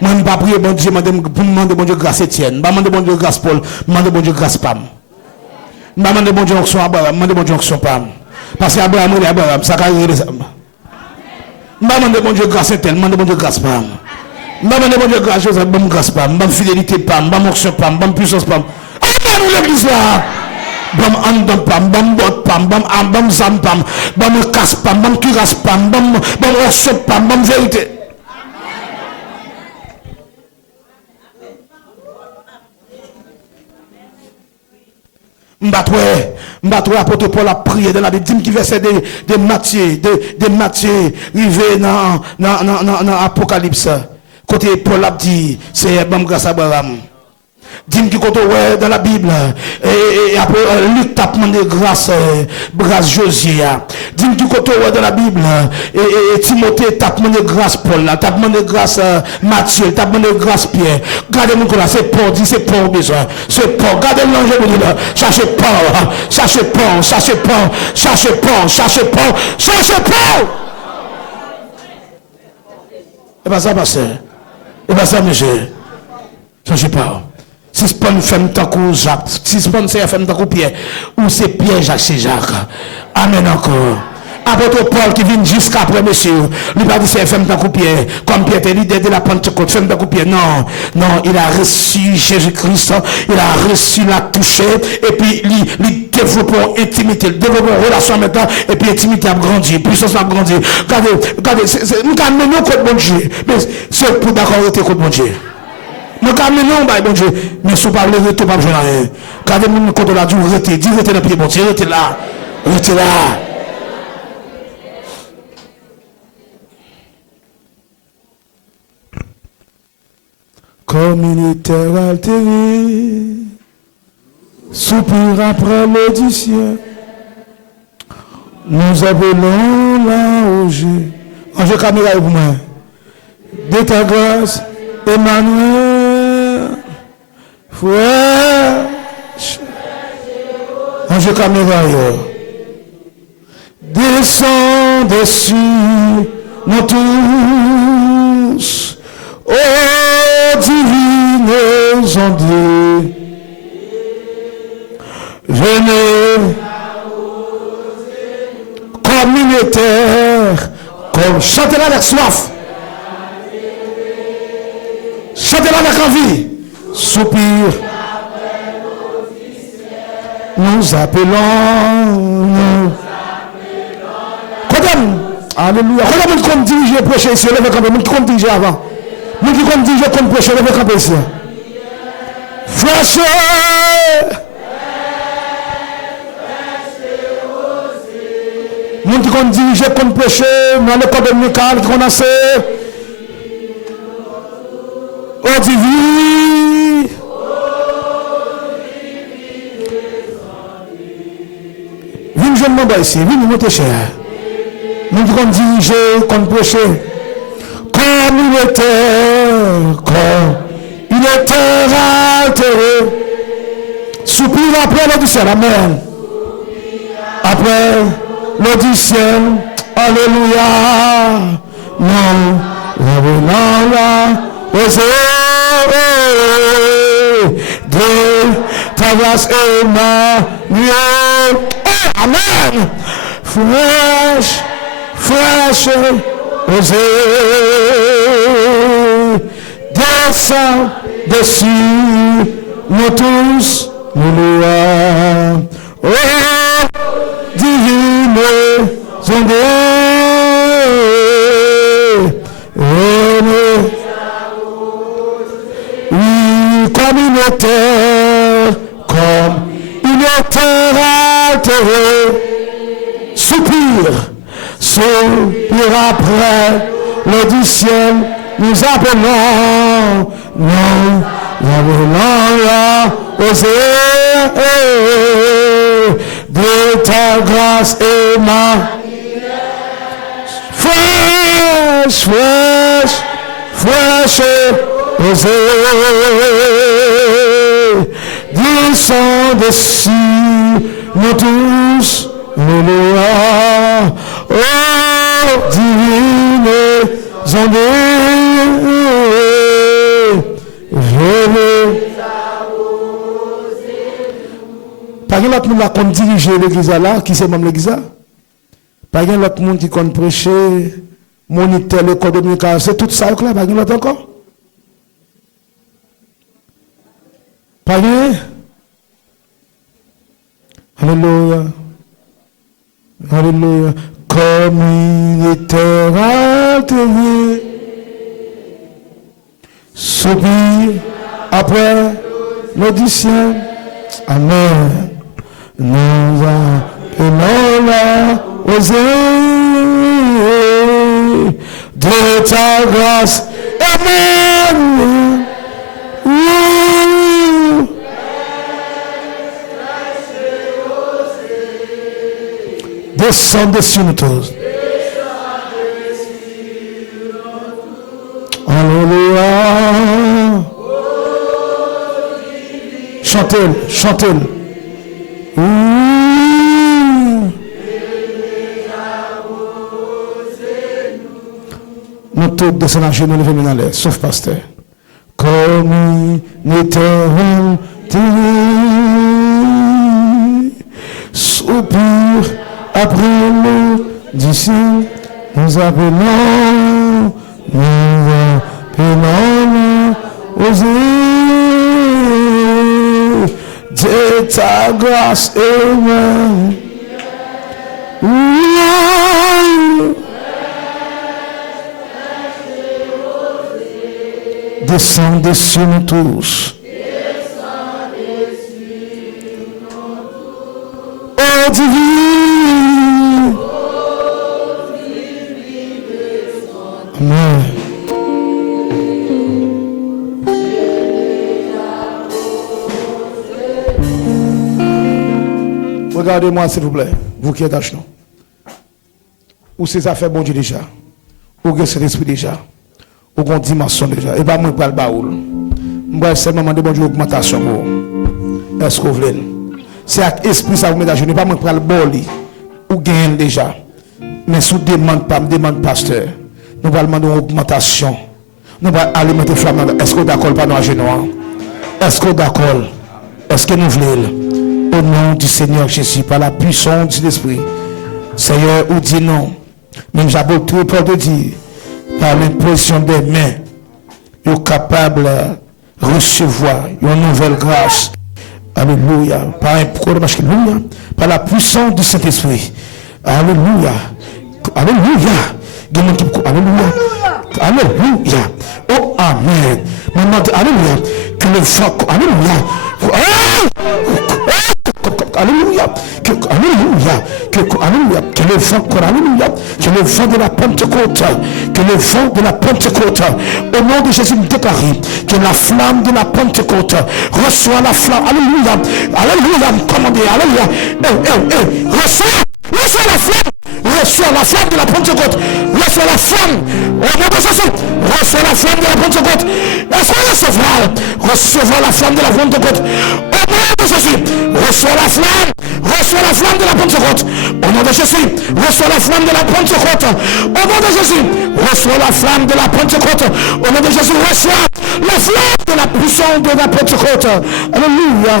Moi, je ne vais pas prier, bon Dieu, pour demander bon Dieu grâce Étienne. Je vais demander bon Dieu grâce Paul. Je vais demander bon Dieu grâce Pam. Je vais demander bon Dieu onction Abraham. Je vais demander bon Dieu onction Pam. Parce qu'Abraham, il est Abraham. Ça va arriver. Je vais demander bon Dieu grâce Étienne. Je vais demander bon Dieu grâce Pam. Je vais demander bon Dieu grâce Joseph. Je vais grâce Pam. Je vais fidélité Pam. Je vais onction Pam. Je vais puissance Pam. Amen, l'église là. Bam andam pam, bam bot pam, bam zam pam, bam casse pam, bam cuirasse pam, bam onction pam, bam vérité. M'batoué apôtre Paul a prié dans la Bible, dis-moi qui verset de Matthieu, rivé dans Apocalypse. Côté Paul a dit, c'est bon grâce à Abraham. Dis-moi qui côté dans la Bible, et après Luc t'a demandé grâce Josué. Dis-moi qui côté dans la Bible, et Timothée t'a demandé grâce Paul, t'a demandé grâce Matthieu, t'a demandé grâce Pierre. Regardez-moi là, c'est Paul, dis c'est Paul besoin. C'est Paul, regardez l'ange là, cherchez Paul, cherchez Paul, cherchez Paul, cherchez Paul, cherchez Paul, cherchez Paul. Et pas ça, pasteur. Et pas ça, monsieur. Cherchez Paul. Si ce n'est pas femme tant que Jacques, si ce n'est pas femme tant que Pierre, ou c'est Pierre, Jacques, c'est Jacques. Amen encore. Apôtre Paul qui vient jusqu'à après, monsieur, lui pas dit c'est femme tant que Pierre, comme Pierre était l'idée de la Pentecôte, femme tant que Pierre. Non, il a reçu Jésus-Christ, il a reçu la toucher, et puis il développe une intimité, il développe une relation maintenant, et puis l'intimité a grandi, puissance a grandi. Regardez, nous avons nos côtes bon Dieu, mais c'est pour d'accord avec côte bon Dieu. Nous avons bon Dieu, mais si vous parlez de tout, pas besoin de rien. Regardez, nous comptons là, dis restez dans le pied, bon Dieu, restez là. Comme une terre altérée, soupir après l'audition, nous appelons l'ange. Ange caméra pour moi. De ta grâce, Emmanuel, frère, ange caméra, descend dessus, nous tous, ô divines ondes, venez, comme une terre, comme chantez-la avec soif. Chantez-la avec envie. soupir. Nous appelons. Alléluia. Quand on compte diriger, prêcher ici, levez camper. Nous qui compte diriger avant. Nous qui compte diriger, compte prêcher, levez camper ici. Fraîcheur. Nous qui compte diriger, compte prêcher, dans le corps dominical, qui connaissent. Au divin. Viens jeune membre ici, viens nous monter cher. Nous devons diriger, qu'on prêcher. Comme il était altéré. Soupir après l'audition, amen. Après l'audition, alléluia. Non, de ta grâce et ma mieux. Amen. Fraîche, osez, descend dessus, nous tous, nous louons. Oh, divine oui, comme il était altéré, soupir après l'audition, nous appelons, de ta grâce et ma fraîche, descend dessus, nous tous, nous louons. Oh, divine ondée, pas l'autre monde qui dirige l'église là, qui c'est même l'église là. Pas l'autre monde qui compte prêcher, moniteur le corps dominical, c'est tout ça là, pas l'autre encore. Pas rien. Alléluia. Alléluia. Comme il était altéré, soupir après l'audition. Amen. Nous appelons la osée de ta grâce. Amen. Descendez sur nous tous. Alléluia. Chantez. Nous tous descendons à genoux, levez dans l'air, sauf pasteur. Comme il était soupir après l'audition, nous appelons osez de ta grâce et moi. Descendez sur nous tous. Oh divine. Amen. Regardez-moi s'il vous plaît, vous qui êtes à genoux. Ou ces affaires bon Dieu déjà. Ou que c'est l'esprit déjà. Ou qu'on dimension déjà. Et pas moi pour le baoul. Moi c'est maman de bon Dieu augmentation pour. Est-ce que vous voulez? C'est avec l'esprit ça vous met à genoux. Pas moi pour le boli. Ou gagne déjà. Mais sous demande pas, me demande pasteur. Nous allons demander une augmentation. Nous allons alimenter flamme. Est-ce que vous d'accord pas nous à genoux? Est-ce que vous d'accord? Est-ce que nous voulons? Au nom du Seigneur Jésus, par la puissance de l'Esprit. Seigneur, ou dit non. Même j'aborde tout pour te dire, par l'imposition des mains, vous êtes capable recevoir une nouvelle grâce. Alléluia. Par la puissance du Saint-Esprit. Alléluia. Alléluia. Alléluia. Alléluia. Oh, amen. Alléluia. Que le vent. Alléluia. Alléluia. Alléluia. Alléluia. Que le vent. Alléluia. Que le vent de la Pentecôte. Que le vent de la Pentecôte. Au nom de Jésus, nous déclarons que la flamme de la Pentecôte reçoit la flamme. Alléluia. Alléluia. Commandez. Alléluia. Reçois la flamme. Reçois la flamme de la Pentecôte. Reçois la flamme. Au nom de Jésus. Reçois la flamme de la Pentecôte. Recevoir la flamme de la Pentecôte. Au nom de Jésus. Reçois la flamme. Reçois la flamme de la Pentecôte. Au nom de Jésus. Reçois la flamme de la Pentecôte. Au nom de Jésus. Reçois la flamme de la Pentecôte. Au nom de Jésus. Reçois la flamme de la puissance de la Pentecôte. Alléluia.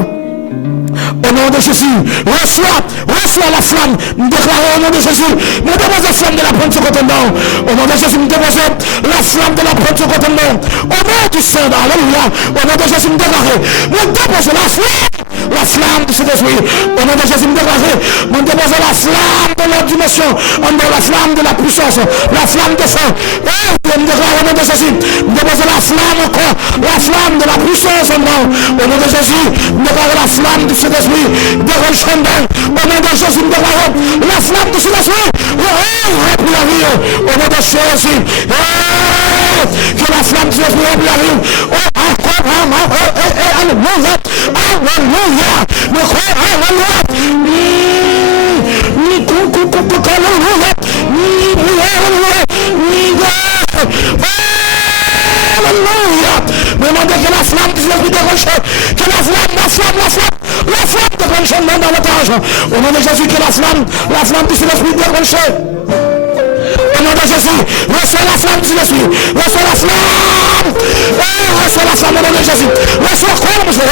Au nom de Jésus, reçois la flamme. Nous déclarons au nom de Jésus, nous déposons la flamme de la Pentecôte. Au nom de Jésus, nous déposons la flamme de la Pentecôte. Au nom du Saint, alléluia. Au nom de Jésus, nous déposons la flamme de cet esprit. Au nom de Jésus, nous déposons la flamme de la dimension. La flamme de la puissance, la flamme de feu. Nous déclarons au nom de Jésus, nous déposons la flamme encore, la flamme de la puissance. Au nom de Jésus, nous déclarons la flamme de cet esprit. Au nom de Jésus, nous déclarons la flamme de cet esprit. Remplis la vie. Au nom de Jésus, que la flamme de cet esprit remplit la vie. Alléluia. Alléluia. Alléluia. Demandez que la flamme de l'esprit dérange. Que la flamme dérange dans l'étage. Au nom de Jésus, que la flamme de l'esprit dérange. Au nom de Jésus, reçois la flamme de l'esprit. Reçois la flamme. Reçois la flamme au nom de Jésus. Reçois quoi, monsieur?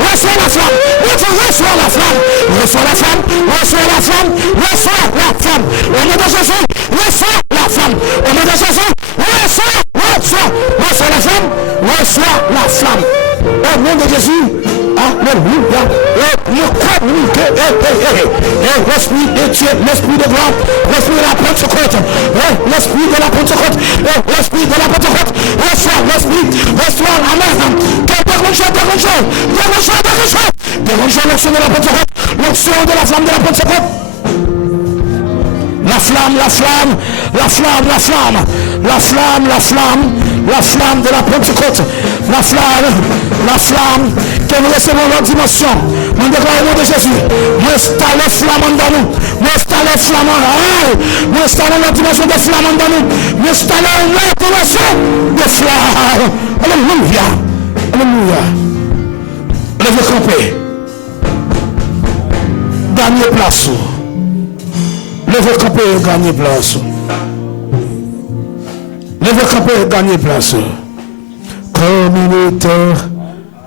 Reçois la flamme. Reçois la flamme. Reçois la flamme. Reçois la flamme. Reçois la flamme. Au nom de Jésus, reçois la flamme. Au nom de Jésus, reçois la flamme. Reçois la flamme. Au nom de Jésus, alléluia. L'esprit de Dieu, l'esprit de gloire, l'esprit de la Pentecôte, l'esprit de la Pentecôte, l'esprit de la Pentecôte, reçois l'esprit, reçois la main. Dérange l'onction de la Pentecôte, l'onction de la flamme de la Pentecôte. La flamme de la Pentecôte, la flamme que nous recevons dans la dimension. Nous déclarons au nom de Jésus, nous installons la flamme dans nous, nous installons la flamme en nous, nous installons la dimension de flamme dans nous, nous installons la dimension de flamme. Alléluia. Alléluia. Levez camper. Dernier place. Levez camper et gagner place. Levez camper et gagner place. Comme il était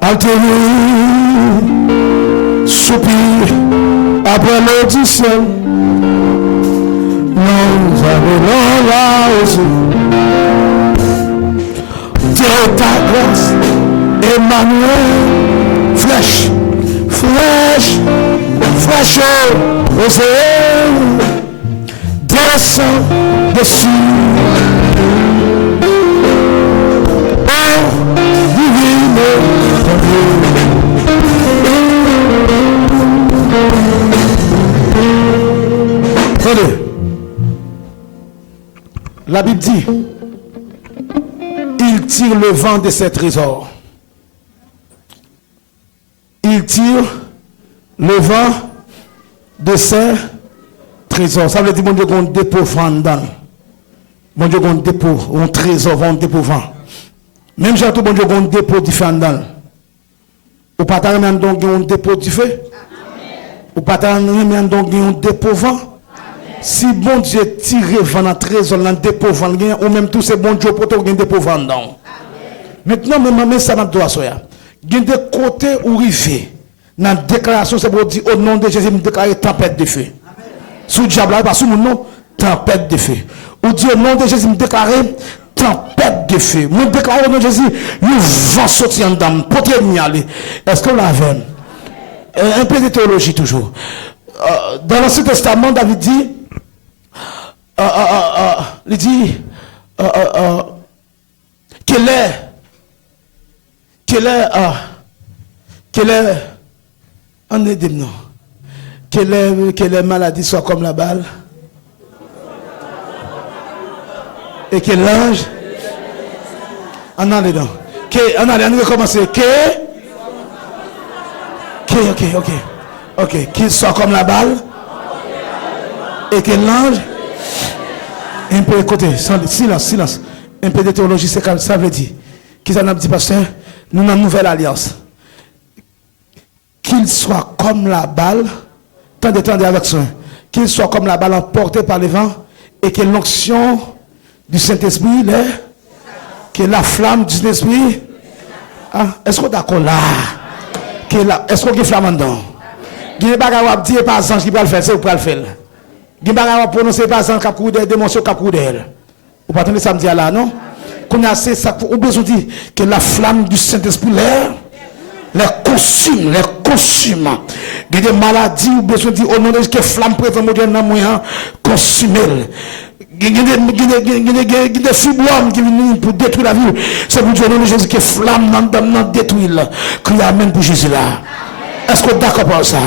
altéré, soupir après l'audition. Nous avons là aussi. Dieu ta grâce, Emmanuel, fraîche, osé, descend dessus. La Bible dit, il tire le vent de ses trésors. Il tire le vent de ses trésors. Ça veut dire, bon Dieu, qu'on dépôt vent dans. Bon Dieu, qu'on dépôt, on trésor, on dépôt vent. Même si bon Dieu, qu'on dépôt différent dans. Ou pas t'en même donc un dépôt du feu. Ou pas t'en même donc un dépôt vent. Si bon Dieu tire vent dans trésor dans dépôt vent, ou même tout c'est bon Dieu pour toi un dépôt vent dans. Maintenant même ça n'a pas soya. Il y a des côtés où river. Dans la déclaration c'est pour dire au nom de Jésus me déclarer tempête de feu. Sous diable pas sous mon nom tempête de feu. Ou dit au nom de Jésus me déclarer tempête de feu. Mon déclare au nom de Jésus, il va sortir en dedans, porter de aller. Est-ce que vous l'avez? Un peu de théologie toujours. Dans l'Ancien Testament, David dit, il dit, quelle est, on est non, quelle maladie soit comme la balle, et que l'ange, on a dedans, on a recommencé, ok, qu'il soit comme la balle, et que l'ange, un peu écoutez, silence, un peu de théologie, c'est comme ça veut dire, qu'ils en a dit, pasteur, nous avons une nouvelle alliance, qu'il soit comme la balle, tendez avec soin, qu'il soit comme la balle emportée par les vents, et que l'onction du Saint-Esprit, que la flamme du Saint-Esprit, est-ce qu'on est d'accord là? Est-ce qu'on est flamme dedans? Il n'y a pas de dire par exemple qui va le faire, c'est vous le faire. Il n'y a pas de prononcer par exemple qui a des démonstrations qui a d'elle. Vous partez samedi là, non? Qu'on a assez ça, on besoin de dire que la flamme du Saint-Esprit, les consume. Il y a des maladies, ou besoin de dire au nom de Jésus que flamme présente moderne dans moyen consumer. Il y a des fibromes qui viennent pour détruire la vie. C'est pour Dieu, au nom de Jésus, que flamme dans détruire. Qu'il amène pour Jésus là. Est-ce que vous êtes d'accord pour ça?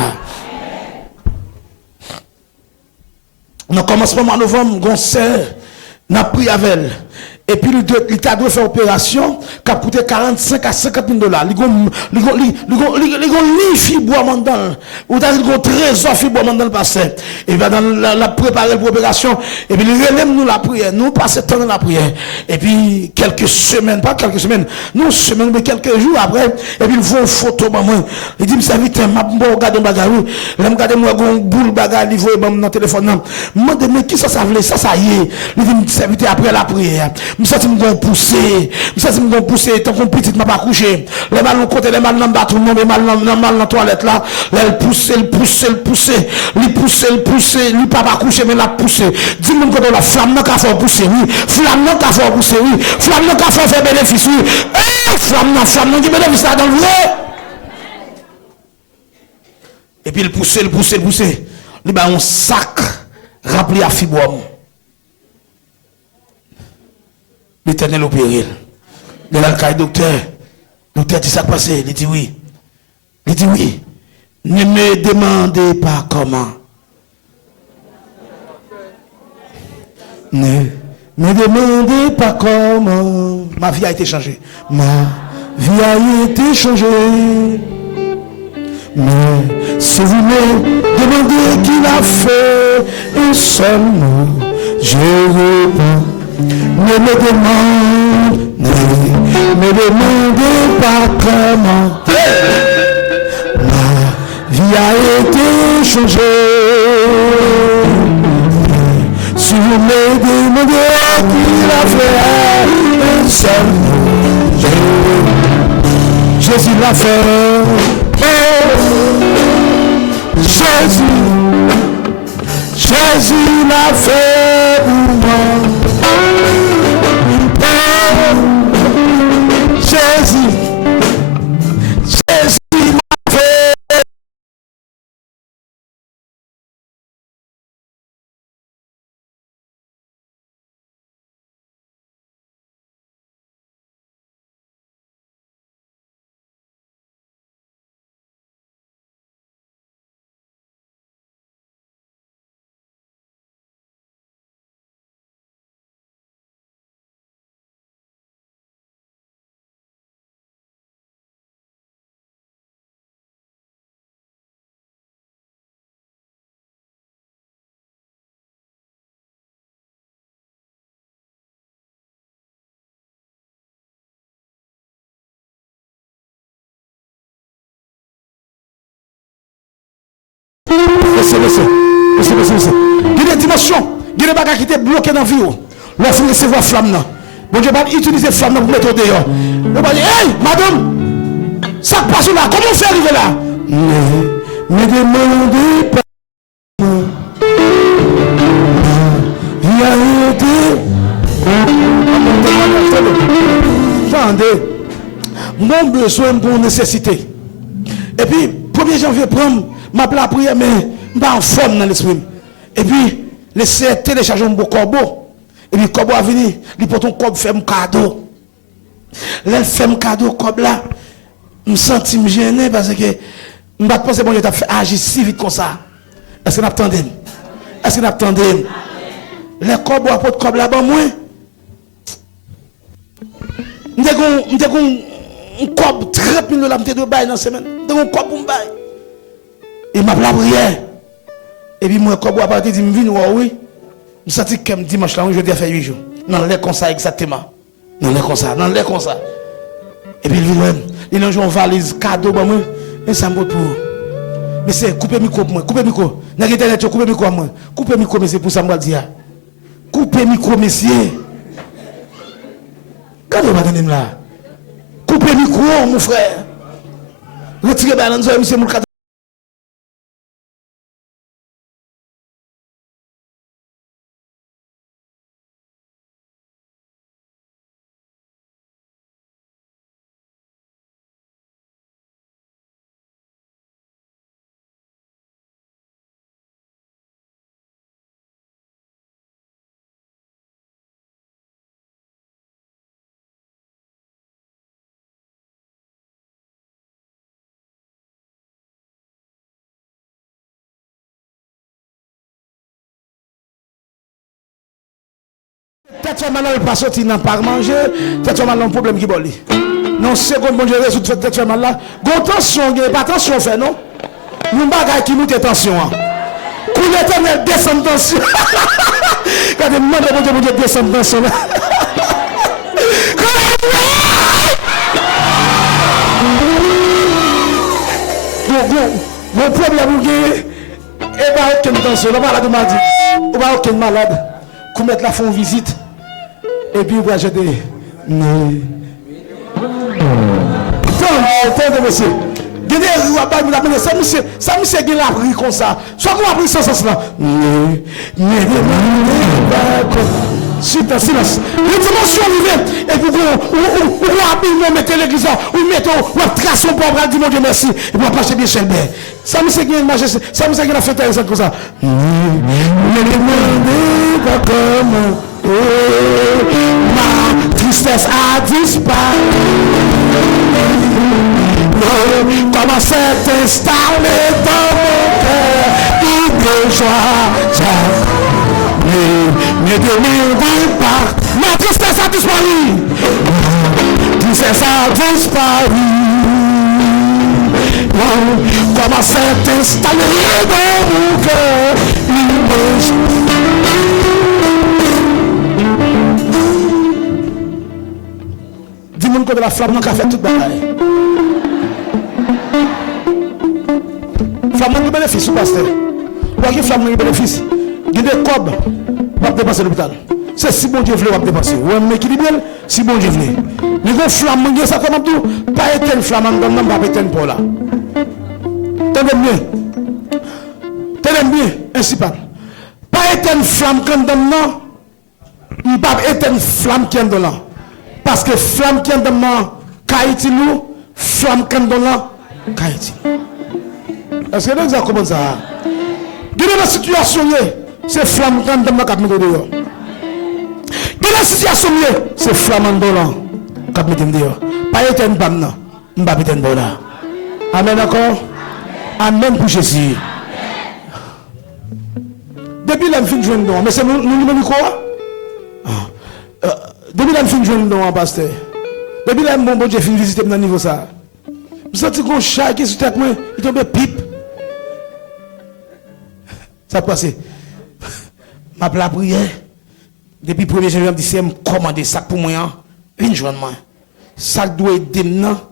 Dans le commencement de novembre, on s'est pris avec elle. Et puis, l'État doit faire opération qui a coûté 45 à 50 000 $. Il y a un fibre mandant. Ou t'as un trésor fibre mandant le passé. Et bien, dans la préparer pour l'opération, et puis, il relève nous la prière. Nous passons temps dans la prière. Et puis, quelques semaines, pas quelques semaines, non semaines, mais quelques jours après, et puis, il voit une photo, maman. Il dit, ça vite, je regarde un bagage. Je regarde moi, une boule bagage, il voit dans le téléphone. Je me dis, mais qui ça veut, ça y est. Il dit, ça vite après la prière. Je me sens pousser, tant qu'on petit m'a pas couché. Les mal de côté, les mal dans le bathroom, les mal dans la toilette là, elle pousse, lui pas coucher, mais la pousser. Dis-moi que la flamme n'a qu'à faire pousser, oui. Flamme n'a qu'à faire pousser, oui. Flamme n'a qu'à faire bénéfice, oui. Flamme n'a qui bénéfice là dans le vrai. Et puis il pousse. Il a un sac rempli à fibrom. L'Éternel au péril. De l'alcaï docteur dit ça passé. Il dit oui. Ne me demandez pas comment. Ne me demandez pas comment. Ma vie a été changée. Ma vie a été changée. Mais si vous me demandez qui l'a fait, un seul mot, je réponds. Ne me demandez pas comment. Ma vie a été changée. Si vous me demandez qui l'a fait, un seul mot, Jésus l'a fait. Jésus l'a fait pour moi. Jésus m'a fait. Laissez. Il y a des dimensions, il y a des bagages qui étaient bloqués dans la vie. Lorsque recevoir flamme, bon Dieu va utiliser flamme pour mettre au dehors. Il va dire, hey, madame, ça passe là, comment on fait arriver là? Ne me demandez pas. Il a été. mon besoin, mon nécessité. Et puis, 1er janvier, prendre ma prière, mais je suis en forme dans l'esprit. Et puis, laisser télécharger mon corbeau. Et puis, le corbeau a venu, il porte un corbeau, fait un cadeau. Là, il fait un cadeau, corbeau là. Je me sens gêné parce que je ne pense pas que je fait agir si vite comme ça. Est-ce que nous attendons? Est-ce que nous attendons? Les corbeaux apportent corbeau là-bas, moi. Je un corbeau très peu de l'amitié de bail dans la semaine. Je un corbeau pour me bail. Et m'a la prière. Et puis, moi, corbeau a parti, dit, je viens, oui. Je sens que dimanche là, je vais faire 8 jours. Non, les comme ça exactement. Non, les comme ça. Non, les comme ça. Et puis, il a une valise cadeau pour moi. Et ça me pour. Mais c'est couper micro pour moi. Couper micro. N'a internet, couper micro pour moi. Couper micro, mais c'est pour ça que je dire. Couper micro, messieurs. Quand vous m'attendez là? Couper micro, mon frère. Retirez balance, monsieur mon cadeau. Peut-être que maintenant il pas sorti dans pas manger, peut-être que maintenant un problème qui boli. Non, seconde bon Dieu résout peut-être que maintenant là, gon tension, pas tension fait non. Nous bagay qui nous tension. Pour l'Éternel descend tension. Quand demande bon Dieu descend tension là. Mon problème est pas aucune tension, le malade m'a dit. On va aucun malade. Qu'on mette la fond visite. Et puis, vous achetez. Attendez, monsieur. Ça, monsieur, il a pris comme ça. Soit qu'on a pris ce sens-là. Silence. Une dimension arrivée. Et puis, vous mettez l'église là. Vous mettez, vous tracez pour bras, dit mon Dieu merci. Et vous passez bien chez le père. Ça, monsieur, il a une majesté. Ça, monsieur, il a fait ça comme ça. Ma tristesse a disparu. Commence à t'installer dans mon cœur. De joie, mes démons partent. Ma tristesse a disparu. Ma tristesse a disparu. Commence à t'installer dans mon cœur. Dis-moi que de la flamme qui a fait toute bataille. Flamme qui bénéfice, ou pasteur? Pour qui flamme qui bénéfice? Il y a des cobs pour dépenser l'hôpital. C'est si bon Dieu veut, on va dépenser. Ou un équilibre, si bon Dieu veut. Les gros flammes, ça comme tout, pas éteindre flamme, pas éteindre pour là. Tenez bien. Tenez bien, ainsi pas. Pas éteindre flamme quand on pas éteindre flamme qui est dans là. Parce que flamme qui est dans là, Kaïti nous, flamme qui est dans là, Kaïti. Est-ce que vous avez compris ça? Dans la situation, c'est flamme qui est dans la capitale. Dans la situation, c'est flamme dans la capitale. Pas éteindre flamme, on va pas éteindre là. Amen, d'accord? Amen pour Jésus. Depuis la fin de journée, mais c'est nous quoi? Depuis la fin de journée, pasteur. Depuis la bon Dieu fin visiter dans niveau ça. Vous sentez qu'on chat qui est sur tête moi, il tombe pipe. Ça passe. Ma la prière. Depuis 1er janvier, je me dis c'est commander ça pour moi. Une journée. Ça doit aider moi.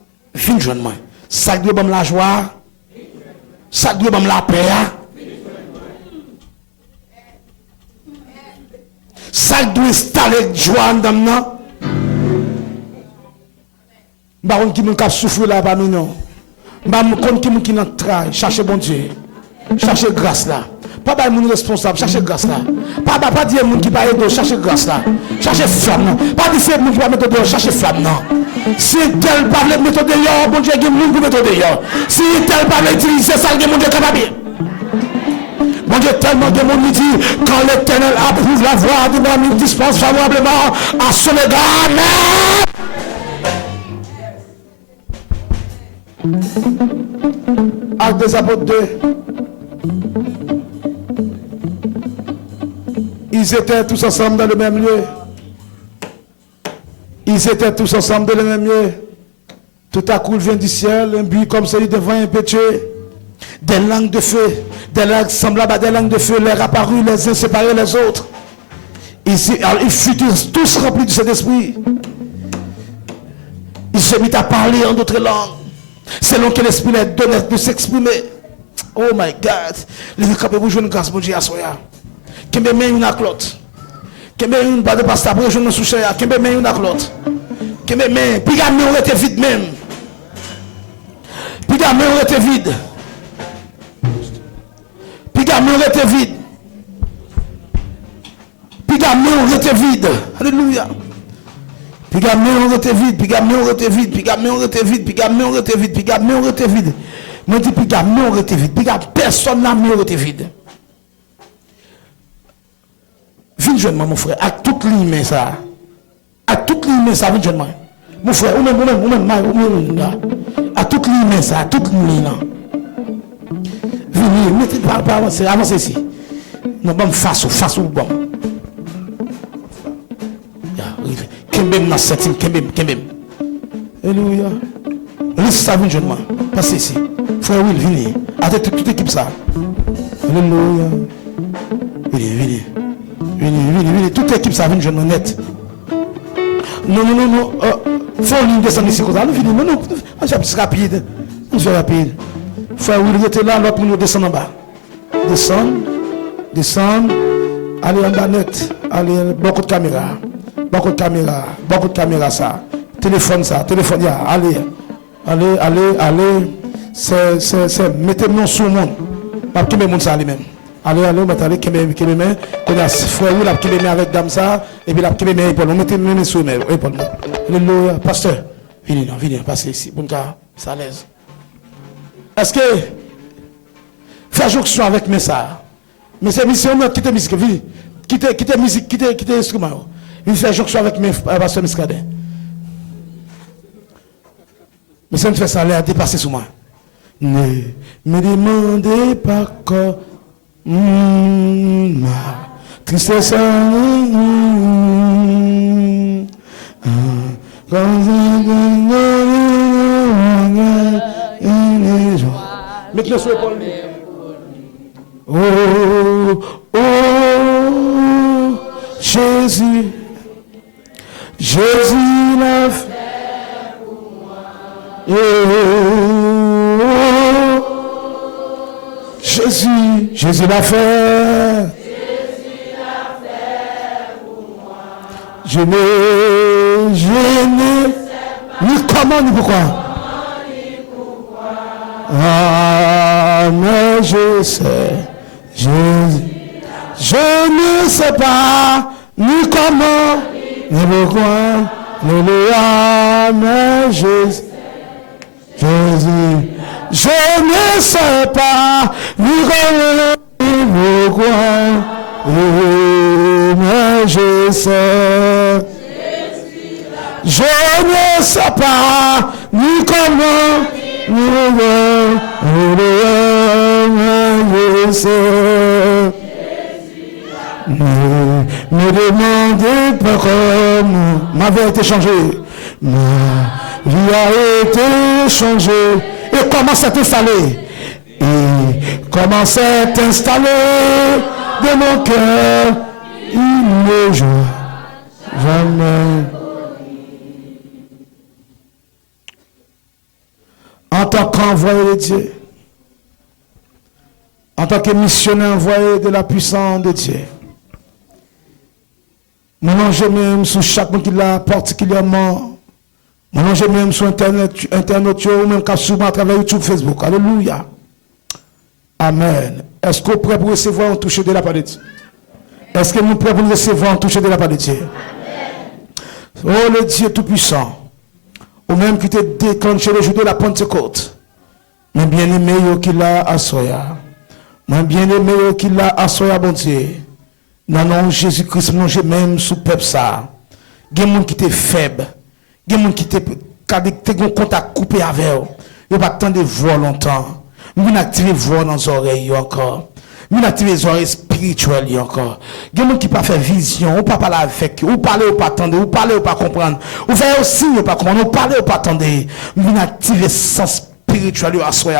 Une journée. Ça doit me la joie. Ça doit me la paix. Ça doit installer joie dans moi. Baron qui me souffre là parmi nous. Baron qui me travaille, chercher bon Dieu. Chercher grâce là. Pas de monde responsable, cherchez grâce là. Pas dire monde qui va aider, cherchez grâce là. Cherchez flamme. Pas dire c'est monde qui va mettre dehors, cherchez flamme non. Si tel pas le mettre dehors, bon Dieu, il y a monde pour mettre dehors. Si tel pas l'utiliser ça, il y a monde capable. Mon Dieu, tellement de monde dit, quand l'Éternel approuve la voix de l'homme, il dispense favorablement à son égard. Actes des Apôtres 2. Ils étaient tous ensemble dans le même lieu. Ils étaient tous ensemble dans le même lieu. Tout à coup, il vient du ciel, un bruit comme celui de vent impétueux. Des langues de feu, des langues semblables à des langues de feu, leur apparut les uns séparés les autres. Ils furent tous remplis de cet esprit. Ils se mirent à parler en d'autres langues, selon que l'esprit leur donnait de s'exprimer. Oh my God, les capés vous jouez une grâce, mon Dieu, à soya. Qui me met une à l'autre. Qui me met une barre de pasta pour jouer une souche, qui me met une à l'autre. Qui me met, puis la main était vide même. Puis la main était vide. Puis la main était vide. Puis la main était vide. Alléluia. Puis la main était vide. Puis la main était vide. Puis la main était vide. Puis la main était vide. Puis la main était vide. Moi je dis puis la main était vide. Puis la personne la main était vide. Viens jeune mon frère. À toute ligne ça. À toute ligne ça. Viens jeune moi. Mon frère. Ou même. À toute ligne ça. À toute ligne là. Venez, mettez pas avancer, avancez ici. Nous sommes face au bon. Kembem dans cette kembem. Alléluia. Laisse ça venir jeune moi. Passez ici. Frère Will, venez. Attendez toute équipe ça. Alléluia. Venez. Toute équipe ça vient jeune moi net. Non. Faut une descendre ici comme ça. Venez, non. On va plus rapide. Frère Will était là, l'autre nous descend en bas. Descendre. Allez en bas net. Allez, beaucoup de caméras ça. Téléphone ça, allez. C'est mettez-nous sur le monde. Pas que le monde ça lui-même. Allez, mettez main. Qu'on a frère Will qui met avec dame ça et puis la qui met épaule. On mettez main sur épaule. Alléluia, pasteur. Venez, passez ici. Bon cas, ça à l'aise. Est-ce que faire jonction avec mes ça? Mais c'est mission quitter musique, quitter musique, quitter instrument. Il fait jonction avec mes pasteur Miscadin. Mais ça me fait ça aller à dépasser sur moi. Ne me demandez pas quoi ma tristesse. Maintenant sur l'épaule. Oh, Jésus l'a fait pour moi. Jésus l'a fait. Pour moi. Je ne ni comment ni pourquoi. Ah, mais je sais, Jésus. Je ne sais pas ni comment ni pourquoi. Alléluia, mais Jésus. Je ne sais pas ni comment ni pourquoi. Mais je sais. Je ne sais pas ni comment ni pourquoi. Mais je sais. Ne demandez pas comment ma vie a été changée. Ma vie a été changée. Et comment s'est installée? Et comment s'est installée de mon cœur une joie jamais. En tant qu'envoyé de Dieu, en tant que missionnaire envoyé de la puissance de Dieu, maintenant je m'aime sur chaque monde qui l'a particulièrement. Maintenant je m'aime sur Internet ou même sur à travers YouTube, Facebook. Alléluia. Amen. Est-ce que vous êtes prêts pour recevoir un toucher de la part de Dieu? Est-ce que nous sommes prêts pour recevoir un toucher de la part de Dieu? Oh, le Dieu Tout-Puissant, ou même qui t'a déclenché le jour de la Pentecôte, mais bien aimé qu'il a à soya, mais bien aimé qu'il a à soya, bon Dieu. Non, non, Jésus-Christ, non, j'ai même sous peuple ça. Il y a des gens qui étaient faibles, il y a des gens qui étaient en contact coupé avec eux. Il n'y a pas tant de voix longtemps. Nous activer voix dans les oreilles encore. Nous activer les oreilles spirituelles encore. Il y a des gens qui ne pas faire vision, ou pas parler avec eux, ou parler ou pas attendre, ou parler ou pas comprendre, ou faire aussi ou pas comprendre, ou parler ou pas attendre. Nous activer sens spirituel à soi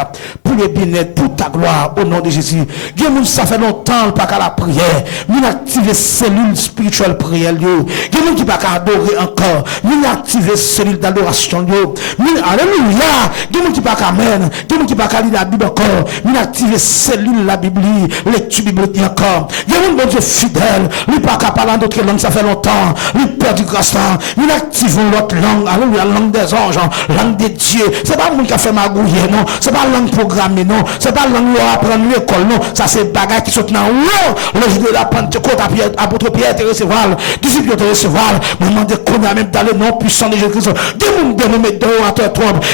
pour le bien-être, pour ta gloire au nom de Jésus. Dieu nous ça fait longtemps pas qu'à la prière. Nous activer cellules spirituelles prière yo. Dieu nous qui pas qu'à adorer encore. Nous activer cellules d'adoration yo. Alléluia. Dieu nous qui pas qu'à amen. Dieu nous qui pas qu'à lire la Bible encore. Nous activer cellules la Bible, lecture biblique encore. Dieu nous bon Dieu fidèle. Lui pas qu'à parler d'autres langues ça fait longtemps. Lui perd du grâce temps. Nous activons l'autre langue. Alléluia, langue des anges, langue de Dieu. C'est pas monde qui a fait ma non, c'est pas langue programmée, non, c'est pas langue apprendre l'école, non, ça c'est bagaille qui sont dans l'eau, le jour de la Pentecôte, apôtre Pierre te recevoir, disciple te recevoir, me demander qu'on a même dans le nom puissant de Jésus-Christ, des gens de nous mettre dans à toi,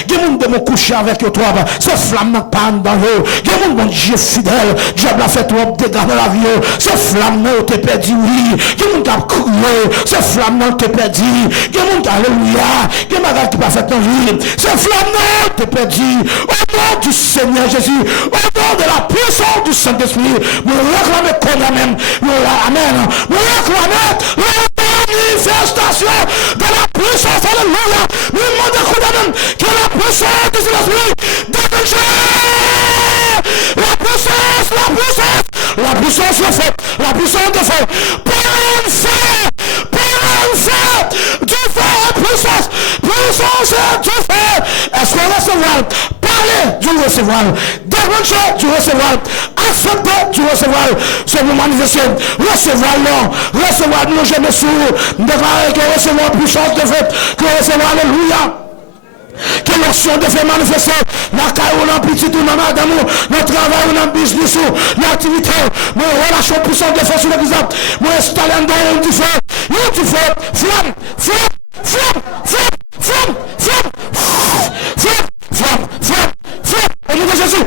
des gens de me coucher avec toi, ce flamme n'a pas dans l'eau, des gens bon Dieu fidèle, diable a fait toi dégâts dans la vie, ce flamme n'a te perdu, oui, des gens qui a crié, ce flamme n'a te perdu, des gens qui alléluia, des gens qui pas fait ton vie, ce flamme n'a te perdu. Au nom du Seigneur Jésus, au nom de la puissance du Saint-Esprit, nous réclamons qu'on même, amen, nous réclamons la manifestation de la puissance, alléluia, nous demandons qu'on même que la puissance du Saint-Esprit déclenche la puissance, le feu, la puissance de feu, du feu, puissance du feu, est-ce qu'on recevoir? Parler du recevoir, déclencher du recevoir, accepter du recevoir, c'est nous manifester, recevoir non, recevoir nous jamais sous, déclarer que recevoir puissance de feu, que recevoir alléluia. Que l'action de faire manifester la caille ou dans petit ou dans madame ou dans travail ou dans business ou dans l'activité, moi relation puissante de force sur l'église, moi installer un don du feu, flamme, au nom de Jésus,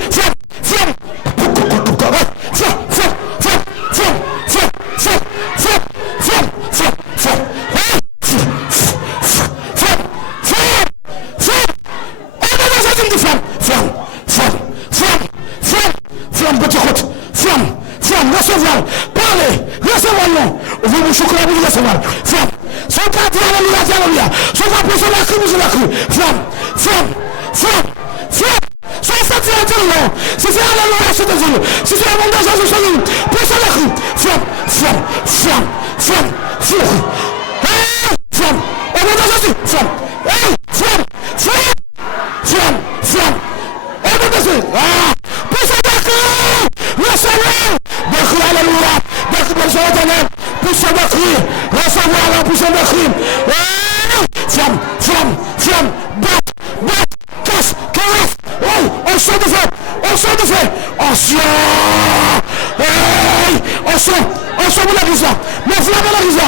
flamme, recevoir, parler, recevoir non, vous me chocolat pour recevoir, flamme, son quartier alléluia, son quartier sur la crue, flamme, son sortir à dire non, si c'est alléluia, c'est de Dieu, si c'est la bande de Jésus, c'est nous, pour sur la crue, flamme, au nom de Jésus, flamme, au nom de Jésus, pour sur la crue, recevoir, décrit alléluia, décrit pour son éternel, pour son décrit, recevoir la puissance de crime, flamme, batte, casse, caresse, on sort de feu, on sort, pour l'église, mon flamme à l'église,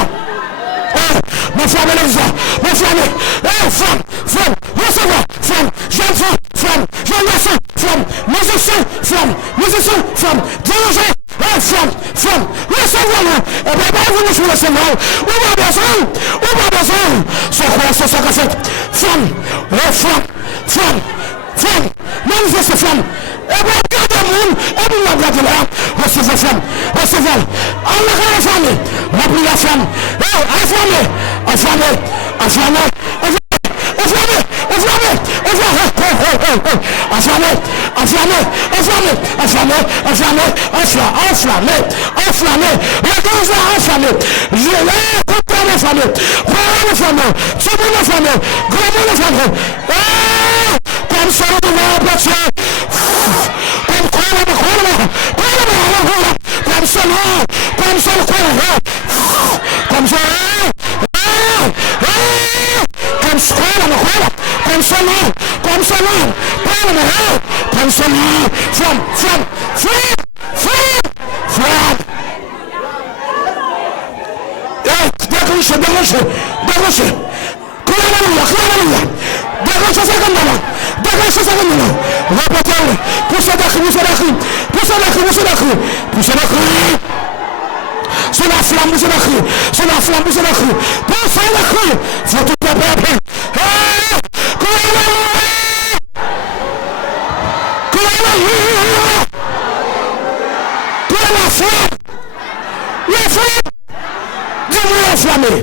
flamme, recevoir, flamme, jeune femme, flamme, jeune garçon, flamme, musicien, flamme, dirigeant, flamme, recevoir, et bien, vous nous recevoir, ou pas besoin, son croissance, sa cassette, flamme, manifeste flamme, et bien, regardez le monde, et bien, regardez là, recevez flamme, Allah enflammé, remplis la flamme, enflammé, la cause a enflammé, je l'ai complètement enflammé, comme ça on va approcher, comme someone. Come someone. From. Décroche. Alléluia. Décroche ça comme nous. Répétez. Poussez la cri. Sur la flamme, poussez la cri. Poussez la cri. Faut tout le peuple. La flamme. Dis-moi enflammé.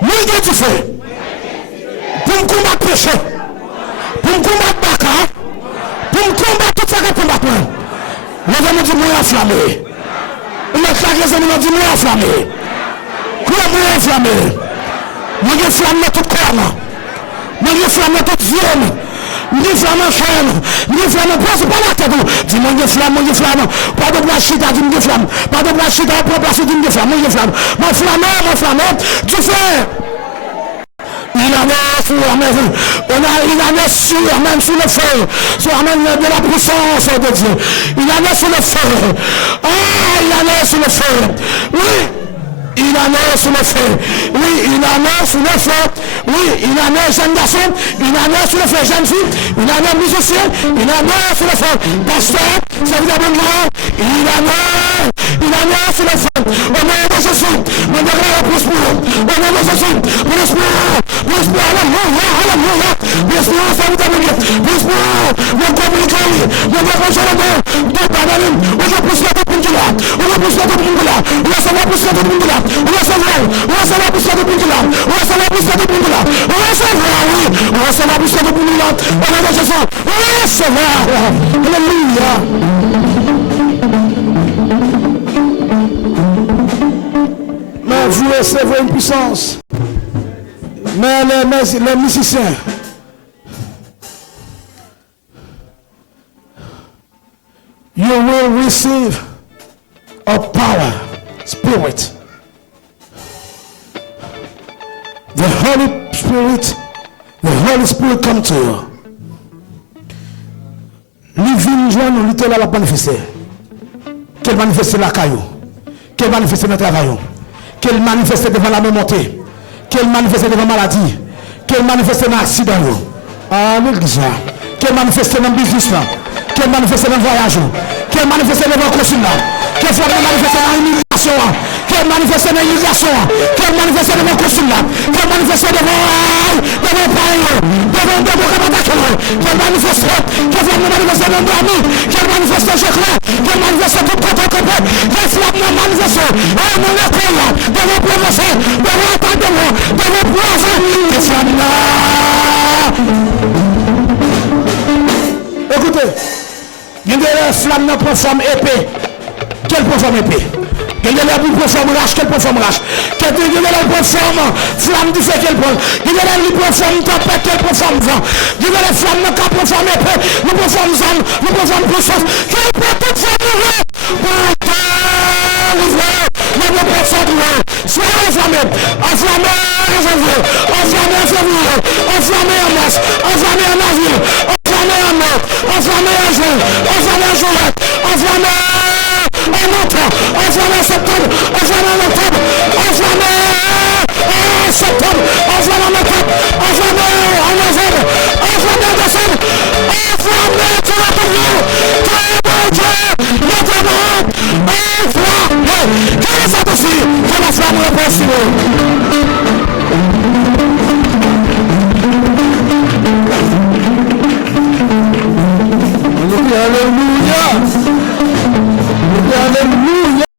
Moi, tu fais. Pour me combattre péché. Pour me combattre baka. Pour me combattre tout ça que combattre. Levez-moi du moi enflammé. On a claqué les animaux du moi enflammé. Comment moi enflammé? Moi je flamme dans tout corps. Moi je flamme dans toute zone. Moi je flamme en chaîne. Moi je flamme pas la tête. Dis-moi je flamme. Pas de bois chita, dis-moi je flamme. Pas de bois chita, pas de bois chita, dis-moi je flamme. Moi je flamme. Mon flamme. Tu fais. Il en est sur même sous le feu, sur même de la puissance de Dieu. Il en est sur le feu. Il en est sur le feu. Oui, il en est sur le feu. Oui, il en est jeune garçon. Il en est sur le feu, jeune fille. Il en est musicien. Il en est sur le feu. Pasteur, ça vous a bon nom. Il en est sur le feu. Au nom de Jésus, on déclare plus pour nous. Au nom de Jésus, plus pour alléluia. Plus pour ça vous a bon nom. Plus pour nous communiquer. Nous décrocher le nom. Nous parler. On va pousser la tête pour nous là. On va pousser la tête pour nous là. On va savoir pousser la tête pour nous là. On va savoir pousser la tête pour nous là. On va savoir pousser la tête pour nous là. On va savoir pousser la tête pour nous là. Au nom de Jésus, on va savoir. Alléluia. Mais vous recevez une puissance. Mais les musiciens, you will receive a power, spirit. The Holy Spirit come to you. Living joint, little la manifester. Qu'elle manifeste la caillou. Qu'elle manifeste notre travail. Qu'elle manifeste devant la montée. Qu'elle manifeste devant la maladie. Qu'elle manifeste dans l'accident. L'église. Qu'elle manifeste dans le business. Qu'elle manifeste dans le voyage. Qu'elle manifeste devant le consul. Qu'elle manifeste dans l'immigration. Qu'elle manifeste dans l'immigration. Qu'elle manifeste devant le consul. Qu'elle manifeste devant le pays. Devant le qu'elle manifeste. Qu'elle manifeste dans le dormi. Qu'elle manifeste dans le secret. Qu'elle manifeste tout le côté. Qu'elle flamme dans la manifestation. Dans l'école. Dans le professeur. Dans l'entendement. Dans le poison. Qu'elle flamme là. Écoutez. Il y a des flammes dans la forme épée. Quelle forme épée? Il y a des forme rache. Quelle forme rache? Il y a des forme flamme du fait quelle forme? Il y a des forme tempête. Quelle forme vent? Il y a des flammes dans la forme épée. Nous forme zone. Nous forme puissance. Quelle forme ouverte? Nous personne soyez enflammés. Enflammés en janvier. Enflammés en février. Enflammés en mars. Enflammés en avril. Enflammés en mai. Enflammés en juin. Enflammés en juillet. Enflammés en août. Enflammés en septembre. Enflammés en octobre. Enflammés en septembre. Enflammés en octobre. Enflammés en novembre. Enflammés en décembre. Enflammés sur la période. Notre monde. Enflammés. Quelle est cette aussi? Que la flamme repose sur nous. Alléluia.